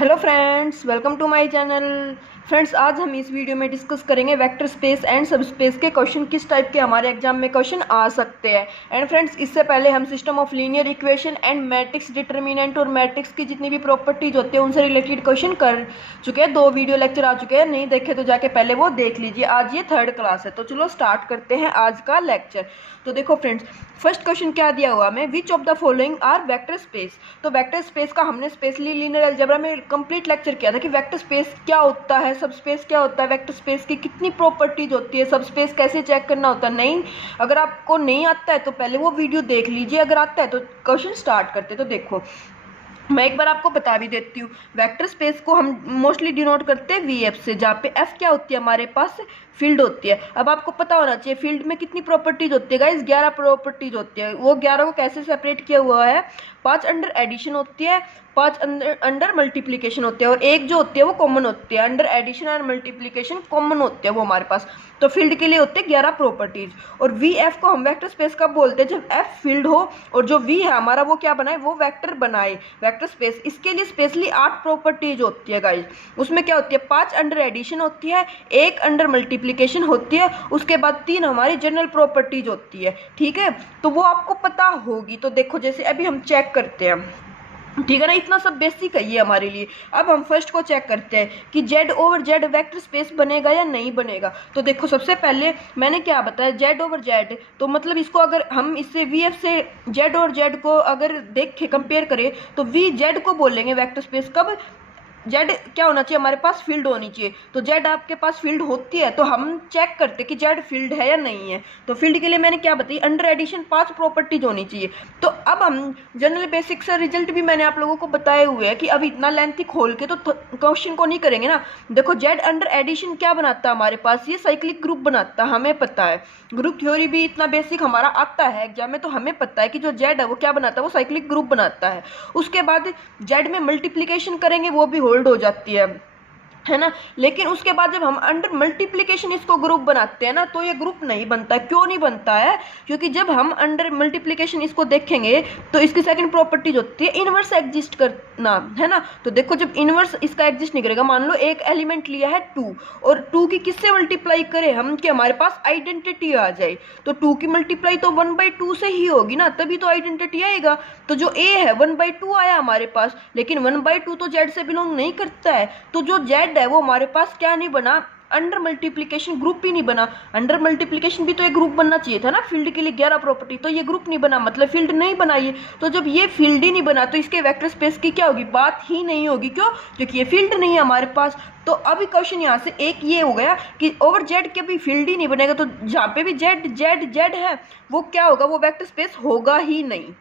Hello friends, welcome to my channel. Friends, आज हम इस वीडियो में डिस्कस करेंगे vector space and subspace के क्वेश्चन किस टाइप के हमारे एग्जाम में क्वेश्चन आ सकते हैं। एंड फ्रेंड्स, इससे पहले हम system of linear equation and matrix determinant और मैट्रिक्स की जितनी भी प्रॉपर्टीज होती है उनसे रिलेटेड क्वेश्चन कर चुके हैं। 2 वीडियो लेक्चर आ चुके हैं, नहीं देखे तो जाके पहले वो देख लीजिए। आज ये 3rd क्लास है, तो चलो स्टार्ट करते हैं आज का लेक्चर। तो देखो फ्रेंड्स, फर्स्ट क्वेश्चन क्या दिया हुआ हमें, which of the following are vector space. तो वेक्टर स्पेस का हमने स्पेशली लीनियर अलजेब्रा में कंप्लीट लेक्चर किया था कि वेक्टर स्पेस क्या होता है, सब स्पेस क्या होता है, वेक्टर स्पेस की कितनी प्रॉपर्टीज होती है, सब स्पेस कैसे चेक करना होता है। नहीं, अगर आपको नहीं आता है तो पहले वो वीडियो देख लीजिए, अगर आता है तो क्वेश्चन स्टार्ट करते। तो देखो, मैं एक बार आपको बता भी देती हूँ। वेक्टर स्पेस को हम मोस्टली डिनोट करते हैं वीएफ से, जहाँ पे एफ क्या होती है, हमारे पास फील्ड होती है। अब आपको पता होना चाहिए फील्ड में कितनी प्रॉपर्टीज होती है गाइस, 11 प्रॉपर्टीज होती है। वो 11 को कैसे सेपरेट किया हुआ है, 5 अंडर एडिशन होती है, 5 अंडर मल्टीप्लीकेशन होती है और एक जो होती है वो कॉमन होती है। अंडर एडिशन और मल्टीप्लीकेशन कॉमन होती है वो हमारे पास। तो फील्ड के लिए होते हैं 11 प्रॉपर्टीज। और वी एफ को हम वेक्टर स्पेस कब बोलते हैं, जब एफ फील्ड हो और जो वी है हमारा वो क्या बनाए, वो वेक्टर बनाए वेक्टर स्पेस। इसके लिए स्पेशली 8 प्रॉपर्टीज होती है गाइज। उसमें क्या होती है, 5 अंडर एडिशन होती है, 1 अंडर मल्टीप्लीकेशन होती है, उसके बाद 3 हमारी जनरल प्रॉपर्टीज होती है। ठीक है, तो वो आपको पता होगी। तो देखो, जैसे अभी हम चेक करते हैं, ठीक है ना, इतना सब बेसिक है ये हमारे लिए। अब हम फर्स्ट को चेक करते हैं कि Z over Z vector space बनेगा या नहीं बनेगा। तो देखो, सबसे पहले मैंने क्या बताया, जेड ओवर जेड, तो मतलब इसको अगर हम इससे वी एफ से जेड और जेड को अगर देखें, कंपेयर करें, तो वी जेड को बोलेंगे वेक्टर स्पेस कब, जेड क्या होना चाहिए, हमारे पास फील्ड होनी चाहिए। तो जेड आपके पास फील्ड होती है तो हम चेक करते कि जेड फील्ड है या नहीं है। तो फील्ड के लिए मैंने क्या बताई, अंडर एडिशन 5 प्रॉपर्टीज होनी चाहिए। तो अब हम जनरल बेसिक से रिजल्ट भी मैंने आप लोगों को बताए हुए हैं कि अब इतना लेंथी खोल के तो क्वेश्चन को नहीं करेंगे ना। देखो, जेड अंडर एडिशन क्या बनाता है हमारे पास, ये साइक्लिक ग्रुप बनाता है, हमें पता है। ग्रुप थ्योरी भी इतना बेसिक हमारा आता है एग्जाम में, तो हमें पता है कि जो जेड है वो क्या बनाता है, वो साइक्लिक ग्रुप बनाता है। उसके बाद जेड में मल्टीप्लीकेशन करेंगे, वो भी होल्ड हो जाती है ना। लेकिन उसके बाद जब हम अंडर मल्टीप्लिकेशन इसको ग्रुप बनाते हैं ना, तो ये ग्रुप नहीं बनता। क्यों नहीं बनता है, क्योंकि जब हम अंडर मल्टीप्लिकेशन इसको देखेंगे तो इसकी सेकंड प्रॉपर्टीज होती है इनवर्स एग्जिस्ट करना, है ना। तो देखो, जब इनवर्स इसका एग्जिस्ट नहीं करेगा, मान लो एक एलिमेंट लिया है 2 और 2 की किससे मल्टीप्लाई करें हम कि हमारे पास आइडेंटिटी आ जाए, तो 2 की मल्टीप्लाई तो 1/2 से ही होगी ना, तभी तो आइडेंटिटी आएगा। तो जो ए है 1/2 आया हमारे पास, लेकिन 1/2 तो जेड से बिलोंग नहीं करता है। तो जो जेड है वो हमारे पास क्या नहीं बना, अंडर मल्टीप्लिकेशन ग्रुप ही नहीं बना। अंडर मल्टीप्लिकेशन भी तो एक ग्रुप बनना चाहिए था ना, फील्ड के लिए 11 प्रॉपर्टी, तो ये ग्रुप नहीं बना, मतलब फील्ड नहीं बनाई। तो जब ये फील्ड ही नहीं बना तो इसके वेक्टर स्पेस की क्या होगी, बात ही नहीं होगी। क्यों, क्योंकि ये फील्ड नहीं है हमारे पास। तो अभी क्वेश्चन यहाँ से एक ये हो गया कि ओवर जेड के भी फील्ड ही नहीं बनेगा, तो जहाँ पे भी जेड जेड जेड है वो क्या होगा, वो वेक्टर स्पेस होगा ही नहीं।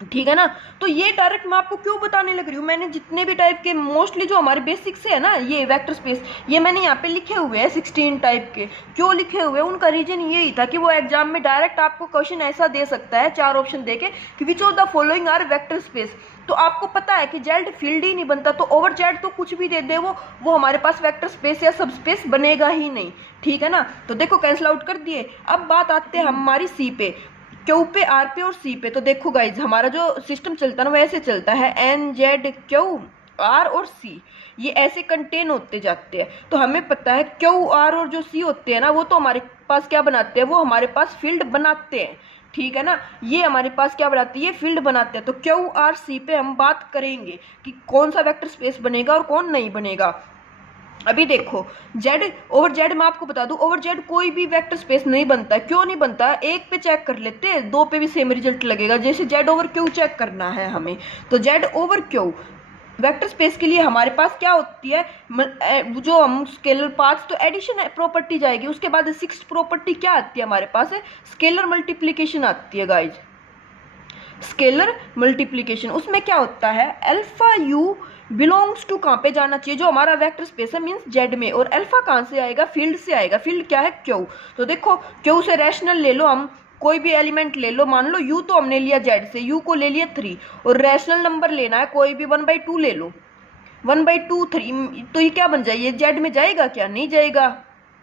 ठीक है ना। तो ये डायरेक्ट मैं आपको क्यों बताने लग रही हूँ, मैंने जितने भी टाइप के मोस्टली जो हमारे बेसिक से है ना ये वेक्टर स्पेस, ये मैंने यहाँ पे लिखे हुए हैं 16 टाइप के। क्यों लिखे हुए हैं, उनका रीजन यही था कि वो एग्जाम में डायरेक्ट आपको क्वेश्चन ऐसा दे सकता है 4 ऑप्शन देके कि which of the following are vector space. तो आपको पता है कि जेड फील्ड ही नहीं बनता, तो ओवर जेड तो कुछ भी दे दे वो हमारे पास वेक्टर स्पेस या सब स्पेस बनेगा ही नहीं। ठीक है ना। तो देखो, कैंसिल आउट कर दिए। अब बात आते हैं हमारी सी पे, क्यू पे, आर पे और सी पे। तो देखो गाइज, हमारा जो सिस्टम चलता है ना वैसे चलता है, एन जेड क्यू आर और सी, ये ऐसे कंटेन होते जाते हैं। तो हमें पता है क्यू आर और जो सी होते हैं ना, वो तो हमारे पास क्या बनाते हैं, वो हमारे पास फील्ड बनाते हैं। ठीक है ना, ये हमारे पास क्या बनाती है, ये फील्ड बनाते हैं। तो क्यू आर सी पे हम बात करेंगे कि कौन सा वेक्टर स्पेस बनेगा और कौन नहीं बनेगा। अभी देखो, जेड ओवर जेड मैं आपको बता दूं, ओवर जेड कोई भी वेक्टर स्पेस नहीं बनता। क्यों नहीं बनता, एक पे चेक कर लेते हैं, 2 पे भी सेम रिजल्ट लगेगा। जैसे जेड ओवर क्यू चेक करना है हमें, तो Z over Q vector space के लिए हमारे पास क्या होती है, जो हम स्केलर 5 तो एडिशन प्रॉपर्टी जाएगी, उसके बाद 6th प्रॉपर्टी क्या आती है हमारे पास, स्केलर मल्टीप्लीकेशन आती है गाइज। स्केलर मल्टीप्लीकेशन, उसमें क्या होता है, अल्फा यू बिलोंग्स टू कहाँ पे जाना चाहिए, जो हमारा वेक्टर स्पेस है मीन्स जेड में, और अल्फा कहाँ से आएगा, फील्ड से आएगा। फील्ड क्या है, क्यू। तो देखो, क्यू से रैशनल ले लो, हम कोई भी एलिमेंट ले लो, मान लो यू तो हमने लिया जेड से, यू को ले लिया 3, और रैशनल नंबर लेना है कोई भी 1/2 ले लो, 1/2 3, तो ये क्या बन जाए, ये जेड में जाएगा क्या, नहीं जाएगा।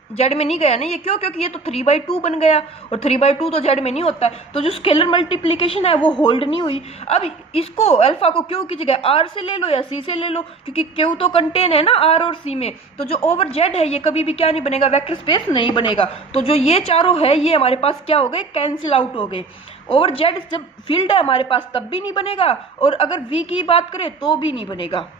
जेड में नहीं गया ना ये, क्यों? क्योंकि ये तो 3/2 बन गया और 3/2 तो जेड में नहीं होता है, तो जो स्केलर मल्टीप्लिकेशन है वो होल्ड नहीं हुई। अब इसको अल्फा को क्यू की जगह आर से ले लो या सी से ले लो, क्योंकि क्यू तो कंटेन है ना आर और सी में, तो जो ओवर जेड है ये कभी भी क्या नहीं बनेगा, वेक्टर स्पेस नहीं बनेगा। तो जो ये चारों है ये हमारे पास क्या हो गए, कैंसिल आउट हो गए। ओवर जेड जब फील्ड है हमारे पास तब भी नहीं बनेगा, और अगर वी की बात करें तो भी नहीं बनेगा।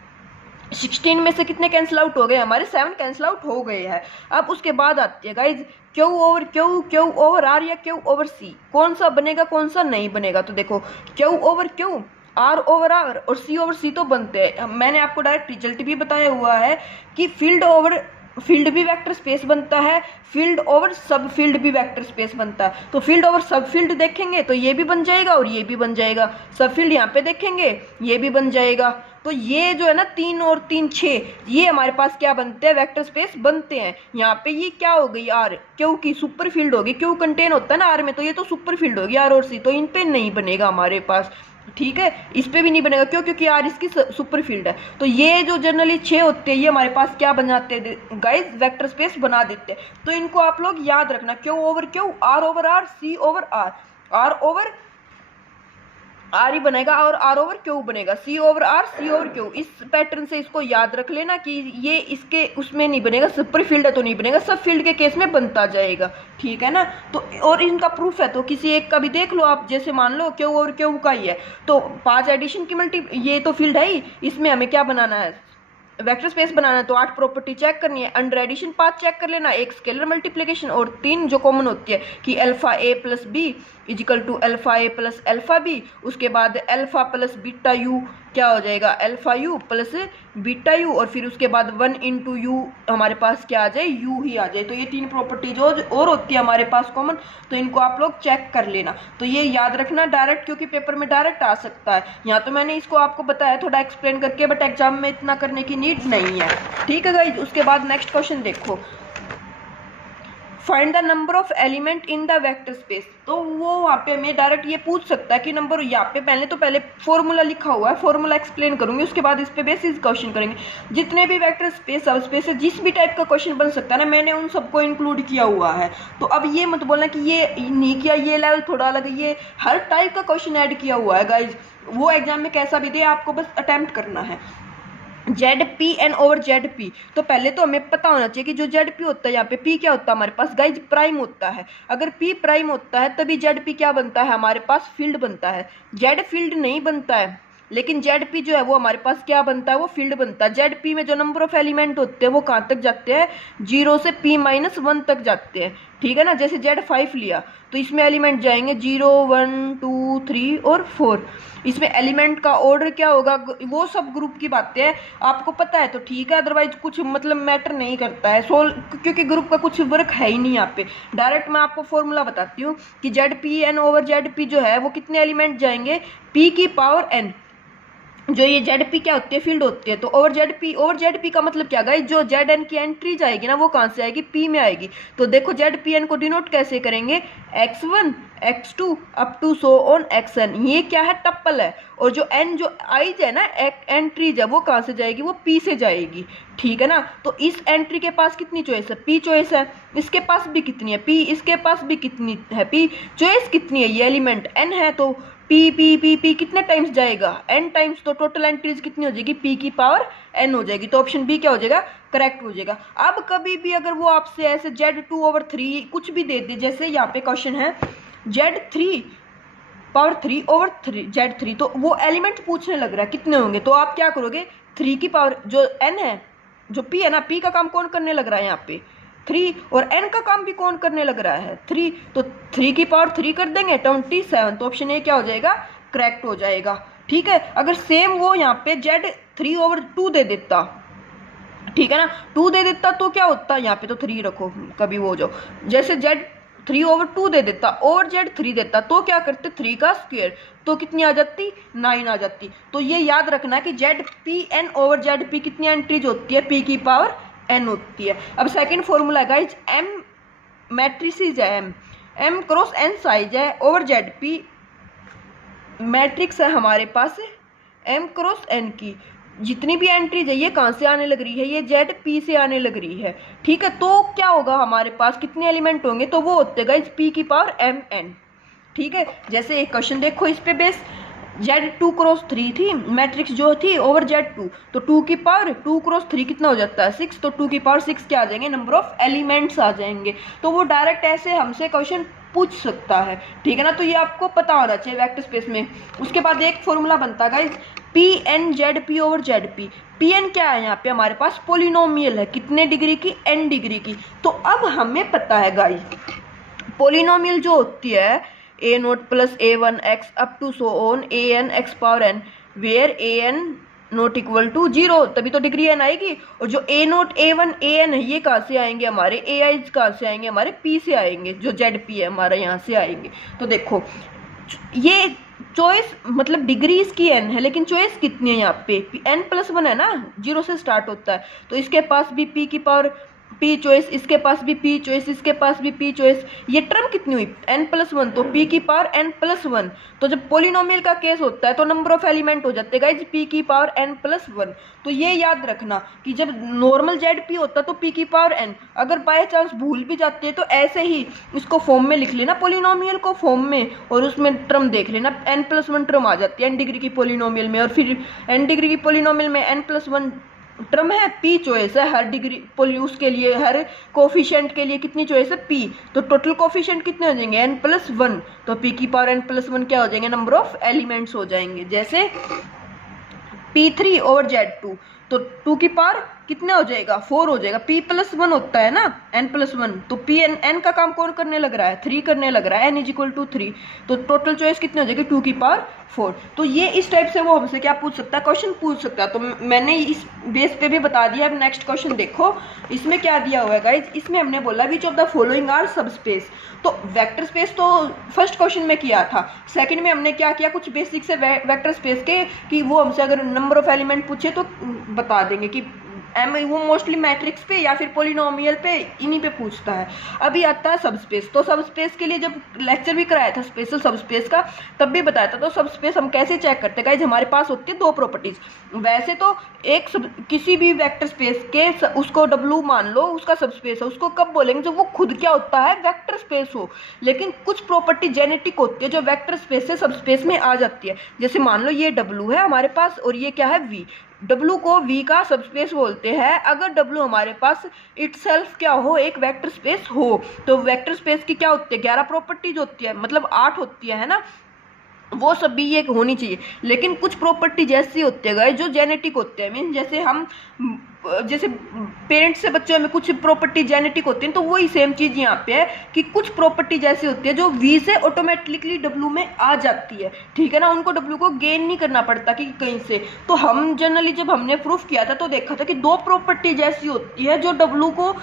16 में से कितने कैंसिल आउट हो गए हमारे, 7 कैंसिल आउट हो गए हैं। अब उसके बाद आती है guys Q over Q, Q over R या क्यू ओवर सी, कौन सा बनेगा कौन सा नहीं बनेगा। तो देखो Q over Q, R over R और सी ओवर सी तो बनते हैं। मैंने आपको डायरेक्ट रिजल्ट भी बताया हुआ है कि फील्ड ओवर फील्ड भी वेक्टर स्पेस बनता है, फील्ड ओवर सब फील्ड भी वेक्टर स्पेस बनता है। तो फील्ड ओवर सब फील्ड देखेंगे तो ये भी बन जाएगा और ये भी बन जाएगा, सब फील्ड यहाँ पे देखेंगे ये भी बन जाएगा। तो ये जो है ना 3 और 3 6, ये हमारे पास क्या बनते हैं, वेक्टर स्पेस बनते हैं। यहाँ पे ये क्या हो गई, आर क्यू की सुपर फील्ड होगी, क्यू कंटेन होता है ना आर में, तो ये तो सुपर फील्ड होगी आर और सी, तो इन पे नहीं बनेगा हमारे पास, ठीक है। इस पे भी नहीं बनेगा, क्यों? क्योंकि आर इसकी सुपर फील्ड है। तो ये जो जनरली 6 होते हैं ये हमारे पास क्या बनाते हैं गाइस, वेक्टर स्पेस बना देते हैं। तो इनको आप लोग याद रखना, Q over Q, R over R, C over R, R over R ही बनेगा और आर ओवर क्यू बनेगा, C over R, C over Q. इस पैटर्न से इसको याद रख लेना कि ये इसके उसमें नहीं बनेगा, सुपर फील्ड है तो नहीं बनेगा, सब फील्ड के केस में बनता जाएगा, ठीक है ना। तो और इनका प्रूफ है तो किसी एक का भी देख लो आप, जैसे मान लो क्यू और क्यू का ही है तो 5 एडिशन की मल्टी, ये तो फील्ड है ही, इसमें हमें क्या बनाना है, वेक्टर स्पेस बनाना है। तो 8 प्रॉपर्टी चेक करनी है, अंडर एडिशन 5 चेक कर लेना, एक स्केलर मल्टीप्लिकेशन और 3 जो कॉमन होती है कि alpha A plus B is equal to alpha A plus alpha B, उसके बाद अल्फा प्लस बीटा यू क्या हो जाएगा, alpha U plus beta U, और फिर उसके बाद 1 इंटू यू हमारे पास क्या आ जाए, यू ही आ जाए। तो ये 3 प्रॉपर्टी जो और होती है हमारे पास कॉमन, तो इनको आप लोग चेक कर लेना। तो ये याद रखना डायरेक्ट, क्योंकि पेपर में डायरेक्ट आ सकता है। यहाँ तो मैंने इसको आपको बताया थोड़ा एक्सप्लेन करके, बट एग्जाम में इतना करने की नीड नहीं है, ठीक है गाइज। उसके बाद नेक्स्ट क्वेश्चन देखो, find the number of element in the vector space. तो वो वहाँ पे हमें डायरेक्ट ये पूछ सकता है कि नंबर, यहाँ पे पहले फॉर्मूला लिखा हुआ है, फॉर्मूला एक्सप्लेन करूंगी, उसके बाद इस पे बेसिस क्वेश्चन करेंगे। जितने भी वेक्टर स्पेस सब स्पेस है, जिस भी टाइप का क्वेश्चन बन सकता है ना, मैंने उन सबको इंक्लूड किया हुआ है। तो अब ये मत बोलना कि ये नहीं किया, ये लेवल थोड़ा अलग है, ये हर टाइप का क्वेश्चन ऐड किया हुआ है गाइज। वो एग्जाम में कैसा भी दे आपको बस अटेम्प्ट करना है। Z P N over Z P, तो पहले तो हमें पता होना चाहिए कि जो जेड पी होता है यहाँ पे पी क्या होता है हमारे पास गाइज, प्राइम होता है। अगर पी प्राइम होता है तभी जेड पी क्या बनता है हमारे पास, फील्ड बनता है। जेड फील्ड नहीं बनता है, लेकिन जेड पी जो है वो हमारे पास क्या बनता है, वो फील्ड बनता है। जेड पी में जो नंबर ऑफ एलिमेंट होते हैं वो कहाँ तक जाते हैं, 0 से p-1 तक जाते हैं, ठीक है ना। जैसे Z5 लिया तो इसमें एलिमेंट जाएंगे 0 1 2 3 और 4। इसमें एलिमेंट का ऑर्डर क्या होगा, वो सब ग्रुप की बातें हैं, आपको पता है तो ठीक है, अदरवाइज कुछ मतलब मैटर नहीं करता है क्योंकि ग्रुप का कुछ वर्क है ही नहीं यहाँ पे। डायरेक्ट मैं आपको फॉर्मूला बताती हूँ कि ZPN ओवर ZP जो है वो कितने एलिमेंट जाएंगे, p⁴n। जो ये ZP क्या होती है, फील्ड होती है। तो ओवर ZP का मतलब क्या गाइस, जो ZN की एंट्री जाएगी ना वो कहाँ से आएगी, P में आएगी। तो देखो ZPN को डिनोट कैसे करेंगे, x1 x2 up to so on xn। ये क्या है, टप्पल है, और जो n जो आईज है ना, एंट्रीज है, वो कहाँ से जाएगी, वो P से जाएगी, ठीक है ना। तो इस एंट्री के पास कितनी चॉइस है, P चॉइस है, इसके पास भी कितनी है P, इसके पास भी कितनी है P, चॉइस कितनी है, ये एलिमेंट n है तो P कितने टाइम्स जाएगा, n टाइम्स। तो टोटल एंट्रीज कितनी हो जाएगी, p⁴n हो जाएगी। तो ऑप्शन बी क्या हो जाएगा, करेक्ट हो जाएगा। अब कभी भी अगर वो आपसे ऐसे Z2/3 कुछ भी दे दे, जैसे यहाँ पे क्वेश्चन है Z3/3 तो वो एलिमेंट पूछने लग रहा है कितने होंगे, तो आप क्या करोगे, 3 की पावर जो n है, जो p है ना, p का काम कौन करने लग रहा है यहाँ पे 3, और n का काम भी कौन करने लग रहा है 3, तो 3 कर देंगे 27। तो ऑप्शन ए क्या हो जाएगा, करेक्ट हो जाएगा, ठीक है। अगर सेम वो यहाँ पे Z3/2 दे देता, ठीक है ना, 2 दे देता तो क्या होता, यहाँ पे तो 3 रखो कभी वो जो, जैसे Z3/2 दे देता और Z3 देता तो क्या करते, 3 का स्क्वायर, तो कितनी आ जाती, 9 आ जाती। तो ये याद रखना है कि ZPN ओवर ZP कितनी एंट्रीज होती है, p⁴n होती है। अब सेकंड फॉर्मूला है गाइज, m मैट्रिसेस है, m क्रॉस n साइज है, ओवर ZP मैट्रिक्स है हमारे पास m क्रॉस n की, जितनी भी एंट्रीज है ये कहाँ से आने लग रही है, ये जेड पी से आने लग रही है, ठीक है। तो क्या होगा हमारे पास कितने एलिमेंट होंगे, तो वो होते गाइज पी की पावर एम एन, ठीक है। जैसे एक क्वेश्चन देखो इस पे बेस, Z2×3 थी मैट्रिक्स जो थी ओवर Z2, तो 2 की पावर 2×3 कितना हो जाता है 6, तो 2 की पावर 6 क्या आ जाएंगे, नंबर ऑफ एलिमेंट्स आ जाएंगे। तो वो डायरेक्ट ऐसे हमसे क्वेश्चन पूछ सकता है, ठीक है ना। तो ये आपको पता होना चाहिए वेक्टर स्पेस में। उसके बाद एक फॉर्मूला बनता है guys P N Z P over Z P. P N क्या है, यहाँ पे हमारे पास पोलिनोमियल है, कितने डिग्री की, एन डिग्री की। तो अब हमें पता है गाइस पोलिनोमियल जो होती है A not plus A one X up to so on A N X power N, where A N not equal to 0, तभी तो डिग्री एन आएगी। और जो A not A one A N है ये कहाँ से आएंगे, हमारे ए आई कहाँ से आएंगे, हमारे पी से आएंगे, जो जेड पी है हमारा यहाँ से आएंगे। तो देखो ये चॉइस मतलब डिग्री इसकी एन है, लेकिन चॉइस कितनी है यहाँ पे, n+1 है ना, 0 से स्टार्ट होता है। तो इसके पास भी p की पावर p चॉइस, इसके पास भी p चॉइस, इसके पास भी p चॉइस। ये टर्म कितनी हुई n+1, तो p की पावर n+1। तो जब पोलिनोमियल का केस होता है तो नंबर ऑफ एलिमेंट हो जाते हैं गाइज p की पावर n+1। तो ये याद रखना कि जब नॉर्मल ZP होता है तो p की पावर n, अगर बाय चांस भूल भी जाते हैं तो ऐसे ही इसको फॉर्म में लिख लेना, पोलिनोमियल को फॉर्म में, और उसमें टर्म देख लेना, n+1 टर्म आ जाती है n डिग्री की पोलिनोमियल में, और फिर n डिग्री की पोलिनोमियल में n+1 टर्म है, p चॉइस है हर डिग्री पोल्यूस के लिए, हर कोफिशिएंट के लिए कितनी चॉइस है p। तो टोटल कोफिशिएंट कितने हो जाएंगे n+1, तो p की पावर n+1 क्या हो जाएंगे, नंबर ऑफ एलिमेंट्स हो जाएंगे। जैसे p3 ओवर Z2, तो 2 की पावर कितने हो जाएगा 4 हो जाएगा, p+1 होता है ना n+1, तो p n का काम कौन करने लग रहा है, 3 करने लग रहा है, n=3, तो टोटल चॉइस कितने हो जाएगी 2 की पावर 4। तो ये इस टाइप से वो हमसे क्या पूछ सकता है, क्वेश्चन पूछ सकता है। तो मैंने इस बेस पे भी बता दिया। अब नेक्स्ट क्वेश्चन देखो, इसमें क्या दिया हुआ है गाइज, इसमें हमने बोला which of the following are subspace. तो वेक्टर स्पेस तो फर्स्ट क्वेश्चन में किया था, सेकंड में हमने क्या किया, कुछ बेसिक से वेक्टर स्पेस के, कि वो हमसे अगर नंबर ऑफ एलिमेंट पूछे तो बता देंगे कि वो मोस्टली मैट्रिक्स पे या फिर पोलिनोमियल पे, इन्हीं पे पूछता है। अभी आता है सबस्पेस। तो सबस्पेस के लिए जब लेक्चर भी कराया था स्पेशल सबस्पेस का, तब भी बताया था। तो सबस्पेस हम कैसे चेक करते हैं गाइज, हमारे पास होती है 2 प्रॉपर्टीज। वैसे तो एक किसी भी वेक्टर स्पेस के उसको W मान लो, उसका सबस्पेस है, उसको कब बोलेंगे जब वो खुद क्या होता है, वेक्टर स्पेस हो। लेकिन कुछ प्रॉपर्टी जेनेटिक होती है जो वेक्टर स्पेस से सबस्पेस में आ जाती है। जैसे मान लो ये W है हमारे पास और ये क्या है V, W को V का सबस्पेस बोलते हैं अगर W हमारे पास इटसेल्फ क्या हो, एक वेक्टर स्पेस हो। तो वेक्टर स्पेस की क्या होती है, 11 प्रॉपर्टीज होती है, मतलब 8 होती है ना, वो सभी ये होनी चाहिए। लेकिन कुछ प्रॉपर्टी जैसी होती है जो जेनेटिक होते हैं, मीन जैसे पेरेंट्स से बच्चों में कुछ प्रॉपर्टी जेनेटिक होती है, तो वही सेम चीज़ यहाँ पे है कि कुछ प्रॉपर्टी जैसी होती है जो V से ऑटोमेटिकली W में आ जाती है, ठीक है ना, उनको W को गेन नहीं करना पड़ता कि कहीं से। तो हम जनरली जब हमने प्रूफ किया था तो देखा था कि 2 प्रॉपर्टी जैसी होती है जो W को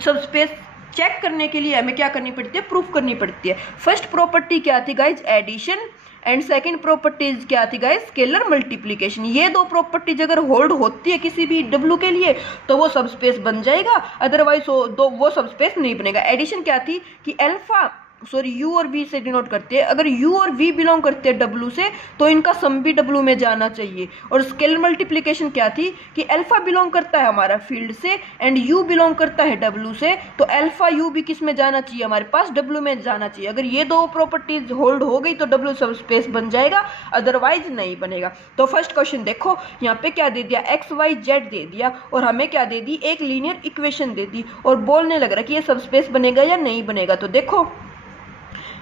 सबस्पेस चेक करने के लिए हमें क्या करनी पड़ती है, प्रूफ करनी पड़ती है। फर्स्ट प्रॉपर्टी क्या थी guys, addition, and second properties क्या थी गाइस, स्केलर मल्टीप्लिकेशन। ये 2 प्रॉपर्टीज अगर होल्ड होती है किसी भी W के लिए तो वो सबस्पेस बन जाएगा, अदरवाइज वो सबस्पेस नहीं बनेगा। एडिशन क्या थी कि अल्फा U और V से डिनोट करते हैं, अगर U और V बिलोंग करते हैं W से तो इनका सम भी W में जाना चाहिए। और स्केलर मल्टीप्लिकेशन क्या थी कि अल्फा बिलोंग करता है हमारा फील्ड से एंड U बिलोंग करता है W से, तो अल्फा U भी किस में जाना चाहिए, हमारे पास W में जाना चाहिए। अगर ये 2 प्रॉपर्टीज होल्ड हो गई तो W सबस्पेस बन जाएगा, अदरवाइज नहीं बनेगा। तो फर्स्ट क्वेश्चन देखो, यहाँ पे क्या दे दिया, XYZ दे दिया और हमें क्या दे दी, एक लीनियर इक्वेशन दे दी और बोलने लग रहा है कि ये सबस्पेस बनेगा या नहीं बनेगा। तो देखो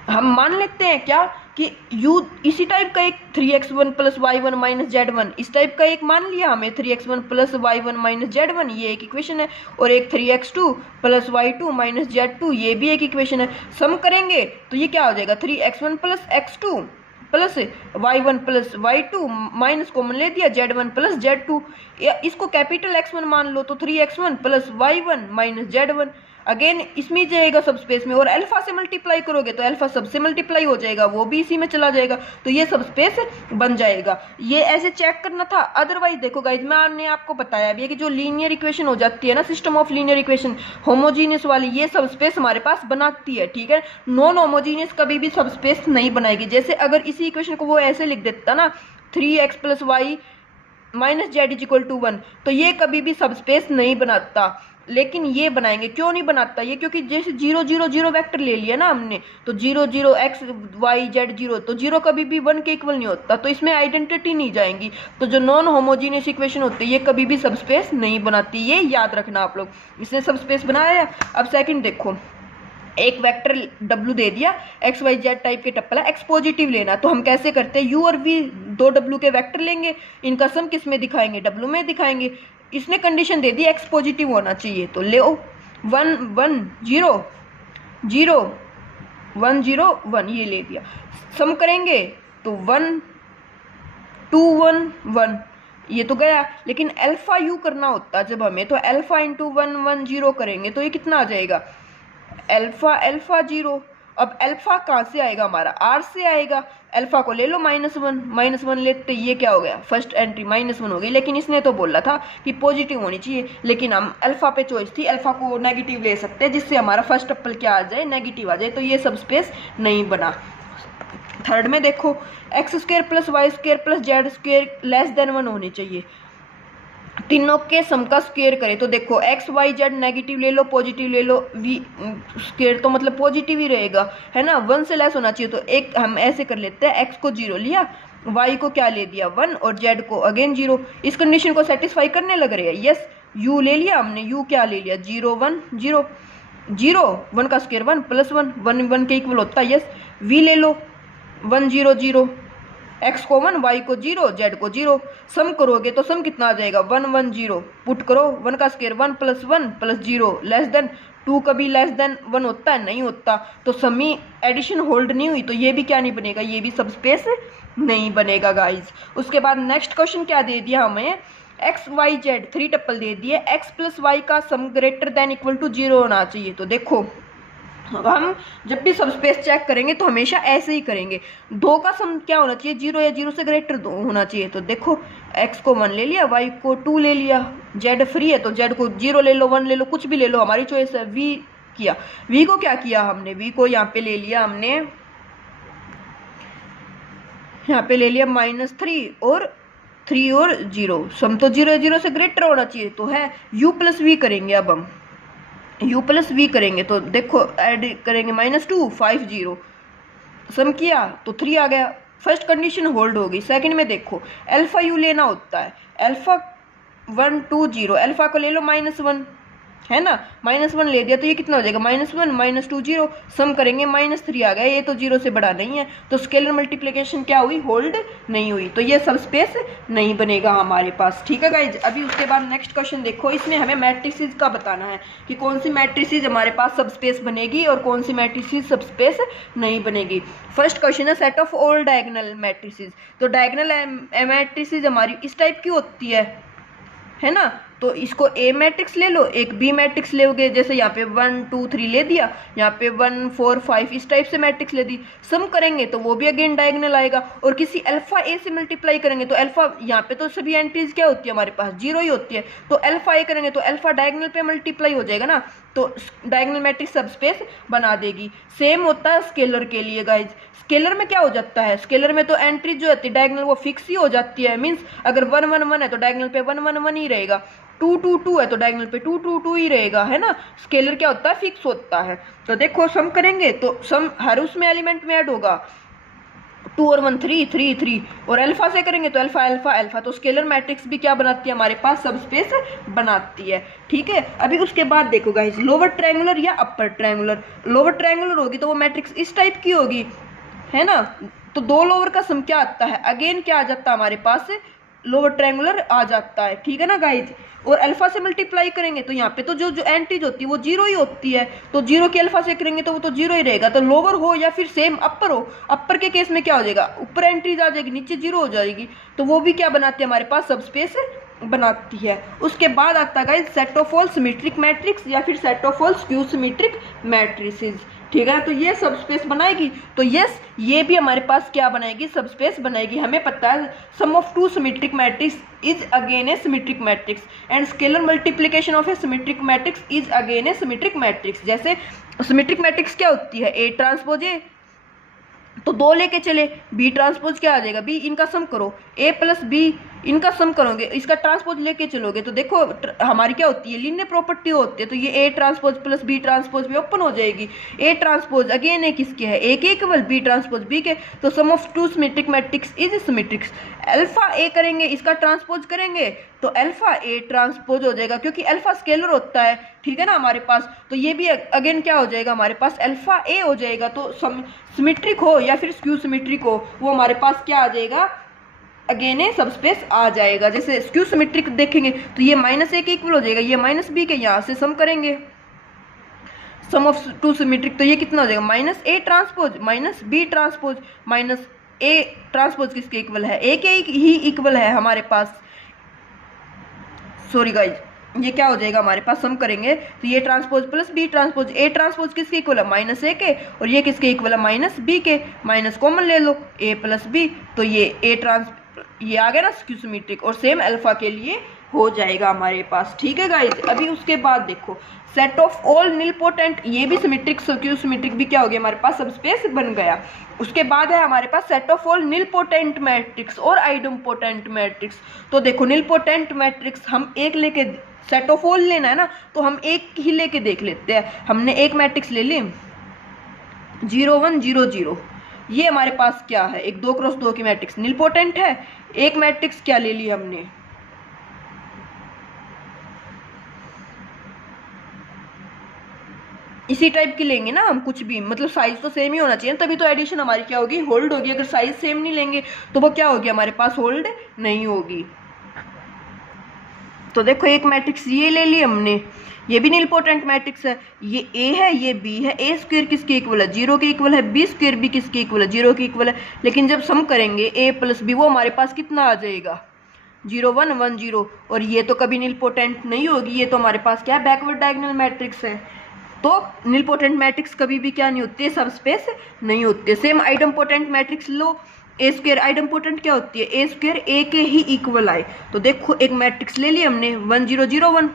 हम मान लेते हैं क्या कि U इसी टाइप का एक 3x1 + y1 - z1, इस टाइप का एक मान लिया हमने 3x1 + y1 - z1, ये एक इक्वेशन है। और एक 3x2 + y2 - z2, ये भी एक इक्वेशन है। सम करेंगे तो ये क्या हो जाएगा, 3x1 + x2 + y1 + y2 minus common ले दिया z1 + z2, इसको कैपिटल X1 मान लो, तो 3x1 + y1 - z1 अगेन इसमें जाएगा सबस्पेस में। और अल्फा से मल्टीप्लाई करोगे तो अल्फा सबसे मल्टीप्लाई हो जाएगा, वो भी इसी में चला जाएगा, तो ये सबस्पेस बन जाएगा। ये ऐसे चेक करना था। अदरवाइज देखो गाइज, मैंने आपको बताया भी है कि जो लीनियर इक्वेशन हो जाती है ना, system of linear equation homogeneous वाली, ये सबस्पेस हमारे पास बनाती है, ठीक है। नॉन होमोजीनियस कभी भी सबस्पेस नहीं बनाएगी। जैसे अगर इसी इक्वेशन को वो ऐसे लिख देता ना, 3x + y minus Z is equal to 1, तो ये कभी भी सब स्पेस नहीं बनाता। लेकिन ये बनाएंगे, क्यों नहीं बनाता ये, क्योंकि जैसे 0 0 0 वेक्टर ले लिया ना हमने, तो 0 0 x y z 0, तो 0 कभी भी 1 के इक्वल नहीं होता, तो इसमें आइडेंटिटी नहीं जाएंगी। तो जो नॉन होमोजीनियस इक्वेशन होती है ये कभी भी सब स्पेस नहीं बनाती, ये याद रखना आप लोग। इसने सब स्पेस बनाया। अब सेकंड देखो, एक वेक्टर W दे दिया, एक्स वाई जेड टाइप के टप्पल है, एक्स पॉजिटिव लेना, तो हम कैसे करते हैं, U और V दो W के वेक्टर लेंगे, इनका सम किस में दिखाएंगे, W में दिखाएंगे। इसने कंडीशन दे दी एक्स पॉजिटिव होना चाहिए, तो ले 1 1 0 0 1 0 1 ये ले दिया। सम करेंगे तो 1 2 1 1 ये तो गया। लेकिन अल्फा यू करना होता जब हमें, तो अल्फा इंटू 1 1 0 करेंगे तो ये कितना आ जाएगा, अल्फा अल्फा 0। अब अल्फा कहाँ से आएगा, हमारा आर से आएगा। अल्फा को ले लो -1 लेते, ये क्या हो गया, फर्स्ट एंट्री -1 हो गई। लेकिन इसने तो बोला था कि पॉजिटिव होनी चाहिए, लेकिन हम अल्फा पे चॉइस थी, अल्फा को नेगेटिव ले सकते हैं, जिससे हमारा फर्स्ट टप्पल क्या आ जाए, नेगेटिव आ जाए, तो ये सब स्पेस नहीं बना। थर्ड में देखो, x² + y² + z² less than 1 होने चाहिए, तीनों के सम का स्क्वायर करें, तो देखो x y z नेगेटिव ले लो, पॉजिटिव ले लो, v स्क्वायर तो मतलब पॉजिटिव ही रहेगा, है ना, 1 से लेस होना चाहिए। तो एक हम ऐसे कर लेते हैं, x को 0 लिया, y को क्या ले दिया 1 और z को अगेन 0। इस कंडीशन को सेटिस्फाई करने लग रहे हैं, यस। u ले लिया हमने, u क्या ले लिया 0 1 0 0 1 का स्क्वायर 1 + 1 1 के इक्वल होता है, यस। v ले लो 1 0 0, x को 1 y को 0 z को 0, सम करोगे तो सम कितना आ जाएगा 1 1 0, पुट करो 1 का स्क्वायर 1 + 1 + 0 लेस देन 2, कभी लेस देन 1 होता है, नहीं होता, तो समी एडिशन होल्ड नहीं हुई, तो ये भी क्या नहीं बनेगा, ये भी सब स्पेस नहीं बनेगा गाइज। उसके बाद नेक्स्ट क्वेश्चन क्या दे दिया हमें, x y z 3 टप्पल दे दिए, x + y का sum greater than equal to 0 होना चाहिए। तो देखो हम जब भी सब स्पेस चेक करेंगे तो हमेशा ऐसे ही करेंगे, 2 का सम क्या होना चाहिए, 0 या 0 से ग्रेटर 2 होना चाहिए। तो देखो x को 1 ले लिया, y को 2 ले लिया, z फ्री है तो z को 0 ले लो, 1 ले लो, कुछ भी ले लो, हमारी चॉइस है। v किया, v को क्या किया हमने, v को यहाँ पे ले लिया हमने, यहाँ पे ले लिया -3 और 3 और 0, सम तो 0 या 0 से ग्रेटर होना चाहिए, तो है u + v करेंगे। अब हम u + v करेंगे तो देखो ऐड करेंगे -2 5 0, सम किया तो 3 आ गया, फर्स्ट कंडीशन होल्ड होगी। सेकंड में देखो अल्फा u लेना होता है, अल्फा 1 2 0, अल्फा को ले लो -1, है ना, -1 ले दिया तो ये कितना हो जाएगा -1 -2 0, सम करेंगे -3 आ गया, ये तो 0 से बड़ा नहीं है, तो स्केलर मल्टीप्लिकेशन क्या हुई, होल्ड नहीं हुई, तो ये सब स्पेस नहीं बनेगा हमारे पास। ठीक है गाइज, अभी उसके बाद नेक्स्ट क्वेश्चन देखो, इसमें हमें मैट्रिसेस का बताना है कि कौन सी मैट्रिसेस हमारे पास सब स्पेस बनेगी और कौन सी मैट्रिसेस सब स्पेस नहीं बनेगी। फर्स्ट क्वेश्चन है set of all diagonal matrices, तो डायगोनल मैट्रिसेस हमारी इस टाइप की होती है ना, तो इसको ए मैट्रिक्स ले लो, एक बी मैट्रिक्स लोगे, जैसे यहाँ पे 1 2 3 ले दिया, यहाँ पे 1 4 5 इस टाइप से मैट्रिक्स ले दी, सम करेंगे तो वो भी अगेन डायगोनल आएगा, और किसी अल्फा ए से मल्टीप्लाई करेंगे तो अल्फा, यहाँ पे तो सभी एंट्रीज क्या होती है हमारे पास 0 ही होती है, तो अल्फा ए करेंगे तो अल्फा डायगोनल पे मल्टीप्लाई हो जाएगा ना, तो डायगोनल मैट्रिक्स सब स्पेस बना देगी। सेम होता है स्केलर के लिए गाइज, स्केलर में क्या हो जाता है, स्केलर में तो एंट्री जो होती है डायगोनल वो फिक्स ही हो जाती है, मींस अगर 1 1 1 है तो डायगोनल पे 1 1 1 ही रहेगा, 2 2 2 है तो डायगोनल पे 2 2 2 ही रहेगा, है ना, स्केलर क्या होता है फिक्स होता है। तो देखो सम करेंगे तो सम हर उसमें एलिमेंट में ऐड होगा, 2 और 1 3 3 3, और अल्फा से करेंगे तो अल्फा अल्फा अल्फा, तो स्केलर मैट्रिक्स भी क्या बनाती है हमारे पास, सब स्पेस बनाती है। ठीक है, अभी उसके बाद देखो गाइस, लोअर ट्रायंगुलर या अपर ट्रायंगुलर, लोअर ट्रायंगुलर होगी तो वो मैट्रिक्स इस टाइप की होगी, है ना, तो 2 लोअर का सम क्या आता है, अगेन क्या आ जाता है हमारे पास, लोअर ट्रायंगुलर आ जाता है। ठीक है ना गाइज, और अल्फा से मल्टीप्लाई करेंगे तो यहाँ पे तो जो एंट्रीज होती है वो 0 ही होती है, तो 0 के अल्फा से करेंगे तो वो तो 0 ही रहेगा, तो लोअर हो या फिर सेम अपर हो, अपर के केस में क्या हो जाएगा, ऊपर एंट्रीज आ जाएगी, नीचे 0 हो जाएगी, तो वो भी क्या बनाती है हमारे पास, सब स्पेस बनाती है। उसके बाद आता है guys set of all symmetric matrix या फिर set of all skew symmetric matrices. ठीक है, तो ये सब स्पेस बनाएगी, तो यस ये भी हमारे पास क्या बनाएगी, सब स्पेस बनाएगी। हमें पता है sum of 2 symmetric matrix is again a symmetric matrix and scalar multiplication of a symmetric matrix is again a symmetric matrix. जैसे सिमेट्रिक मैट्रिक्स क्या होती है, ए ट्रांसपोज ए, तो 2 लेके चले, बी ट्रांसपोज क्या आ जाएगा, बी, इनका सम करो, ए + बी इनका सम करोगे, इसका ट्रांसपोज लेके चलोगे तो देखो हमारी क्या होती है, लीनियर प्रॉपर्टी होती है। तो ये A transpose plus B transpose भी ओपन हो जाएगी। ए ट्रांसपोज अगेन ए किसके है, ए के इक्वल, बी ट्रांसपोज बी के। तो sum of two symmetric matrix is symmetrics. Alpha A करेंगे, इसका ट्रांसपोज करेंगे तो अल्फा ए ट्रांसपोज हो जाएगा, क्योंकि अल्फा स्केलर होता है, ठीक है ना हमारे पास। तो ये भी अगेन क्या हो जाएगा हमारे पास, अल्फा ए हो जाएगा। तो सिमेट्रिक हो या फिर स्क्यू सिमेट्रिक हो, वो हमारे पास क्या आ जाएगा, अगेन ए सबस्पेस आ जाएगा। जैसे स्क्यू सिमेट्रिक देखेंगे तो ये -a के इक्वल हो जाएगा, ये -b के, यहाँ से सम करेंगे सम ऑफ टू सिमेट्रिक, तो ये कितना हो जाएगा, -a transpose -b transpose -a transpose किसके इक्वल है, a के ही इक्वल है हमारे पास। सॉरी गाइज, ये क्या हो जाएगा हमारे पास, सम करेंगे तो ये transpose plus B transpose, A transpose किसके इक्वल है, -a के, और ये किसके इक्वल है, -b के। माइनस कॉमन ले लो, a प्लस बी, तो ये आ गया ना स्क्यू सिमेट्रिक, और सेम अल्फा के लिए हो जाएगा हमारे पास, ठीक है गाइज। अभी उसके बाद देखो सेट ऑफ ऑल निलपोटेंट, ये भी सिमेट्रिक स्क्यू सिमेट्रिक भी क्या हो गया हमारे पास, सबस्पेस बन गया। उसके बाद है हमारे पास set of all nilpotent matrix और आइडम्पोटेंट मैट्रिक्स। तो देखो निलपोटेंट मैट्रिक्स हम एक लेके, सेट ऑफ ऑल लेना है ना, तो हम एक ही लेके देख लेते हैं। हमने एक मैट्रिक्स ले ली 0 1 0 0, ये हमारे पास क्या है, एक 2 क्रॉस 2 की मैट्रिक्स निलपोटेंट है। एक मैट्रिक्स क्या ले ली हमने, इसी टाइप की लेंगे ना हम, कुछ भी मतलब साइज तो सेम ही होना चाहिए, तभी तो एडिशन हमारी क्या होगी, होल्ड होगी। अगर साइज सेम नहीं लेंगे तो वो क्या होगी हमारे पास, होल्ड नहीं होगी। तो देखो एक मैट्रिक्स ये ले ली हमने, ये भी निलपोटेंट मैट्रिक्स है, ये ए है ये बी है। ए स्क्वायर किसके इक्वल है, 0 के इक्वल है। बी स्क्वायर भी किसके इक्वल है, 0 के इक्वल है। लेकिन जब सम करेंगे ए प्लस बी, वो हमारे पास कितना आ जाएगा, 0 1 1 0, और ये तो कभी निलपोटेंट नहीं होगी, ये तो हमारे पास क्या है, बैकवर्ड डायगोनल मैट्रिक्स है। तो निलपोटेंट मैट्रिक्स कभी भी क्या नहीं होती है, सबस्पेस नहीं होती है। सेम आइडम्पोटेंट मैट्रिक्स लो, ए स्क्वायर आइडम्पोटेंट क्या होती है, ए स्क्वायर ए के ही इक्वल आए। तो देखो एक मैट्रिक्स ले ली हमने 1 0 0 1,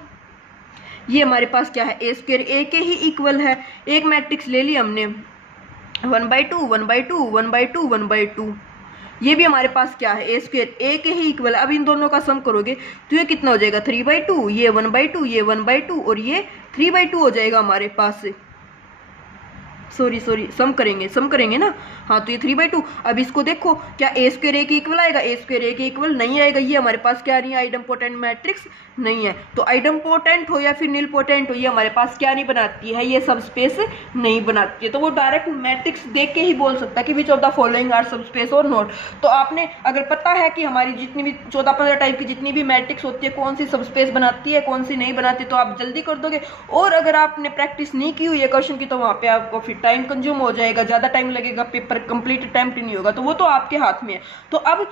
ये हमारे पास क्या है, ए स्क्वायर ए के ही इक्वल है। एक मैट्रिक्स ले ली हमने 1/2 1/2 1/2 1/2, ये भी हमारे पास क्या है, ए स्क्वायर ए के ही इक्वल है। अब इन दोनों का सम करोगे तो ये कितना हो जाएगा, 3/2, ये 1/2, ये 1/2, और ये 3/2 हो जाएगा हमारे पास। सॉरी सम करेंगे ना, हाँ तो ये 3/2। अब इसको देखो, क्या ए स्क्वायर ए के इक्वल आएगा, ए स्क्वायर ए के इक्वल नहीं आएगा, ये हमारे पास क्या नहीं है, आइडम्पोटेंट मैट्रिक्स नहीं है। तो आइडम्पोटेंट हो या फिर निलपोटेंट हो, ये हमारे पास क्या नहीं बनाती है, ये सबस्पेस नहीं बनाती है। तो वो डायरेक्ट मैट्रिक्स देख के ही बोल सकता है कि which of the following are subspace और नॉट। तो आपने अगर पता है कि हमारी जितनी भी 14-15 टाइप की जितनी भी मैट्रिक्स होती है, कौन सी सबस्पेस बनाती है कौन सी नहीं बनाती, तो आप जल्दी कर दोगे। और अगर आपने प्रैक्टिस नहीं की हुई है क्वेश्चन की, तो वहाँ पे आपको फिर टाइम कंज्यूम हो जाएगा, ज़्यादा टाइम लगेगा, पेपर कंप्लीट अटेम्प्ट नहीं होगा। तो वो तो आपके हाथ में है। तो अब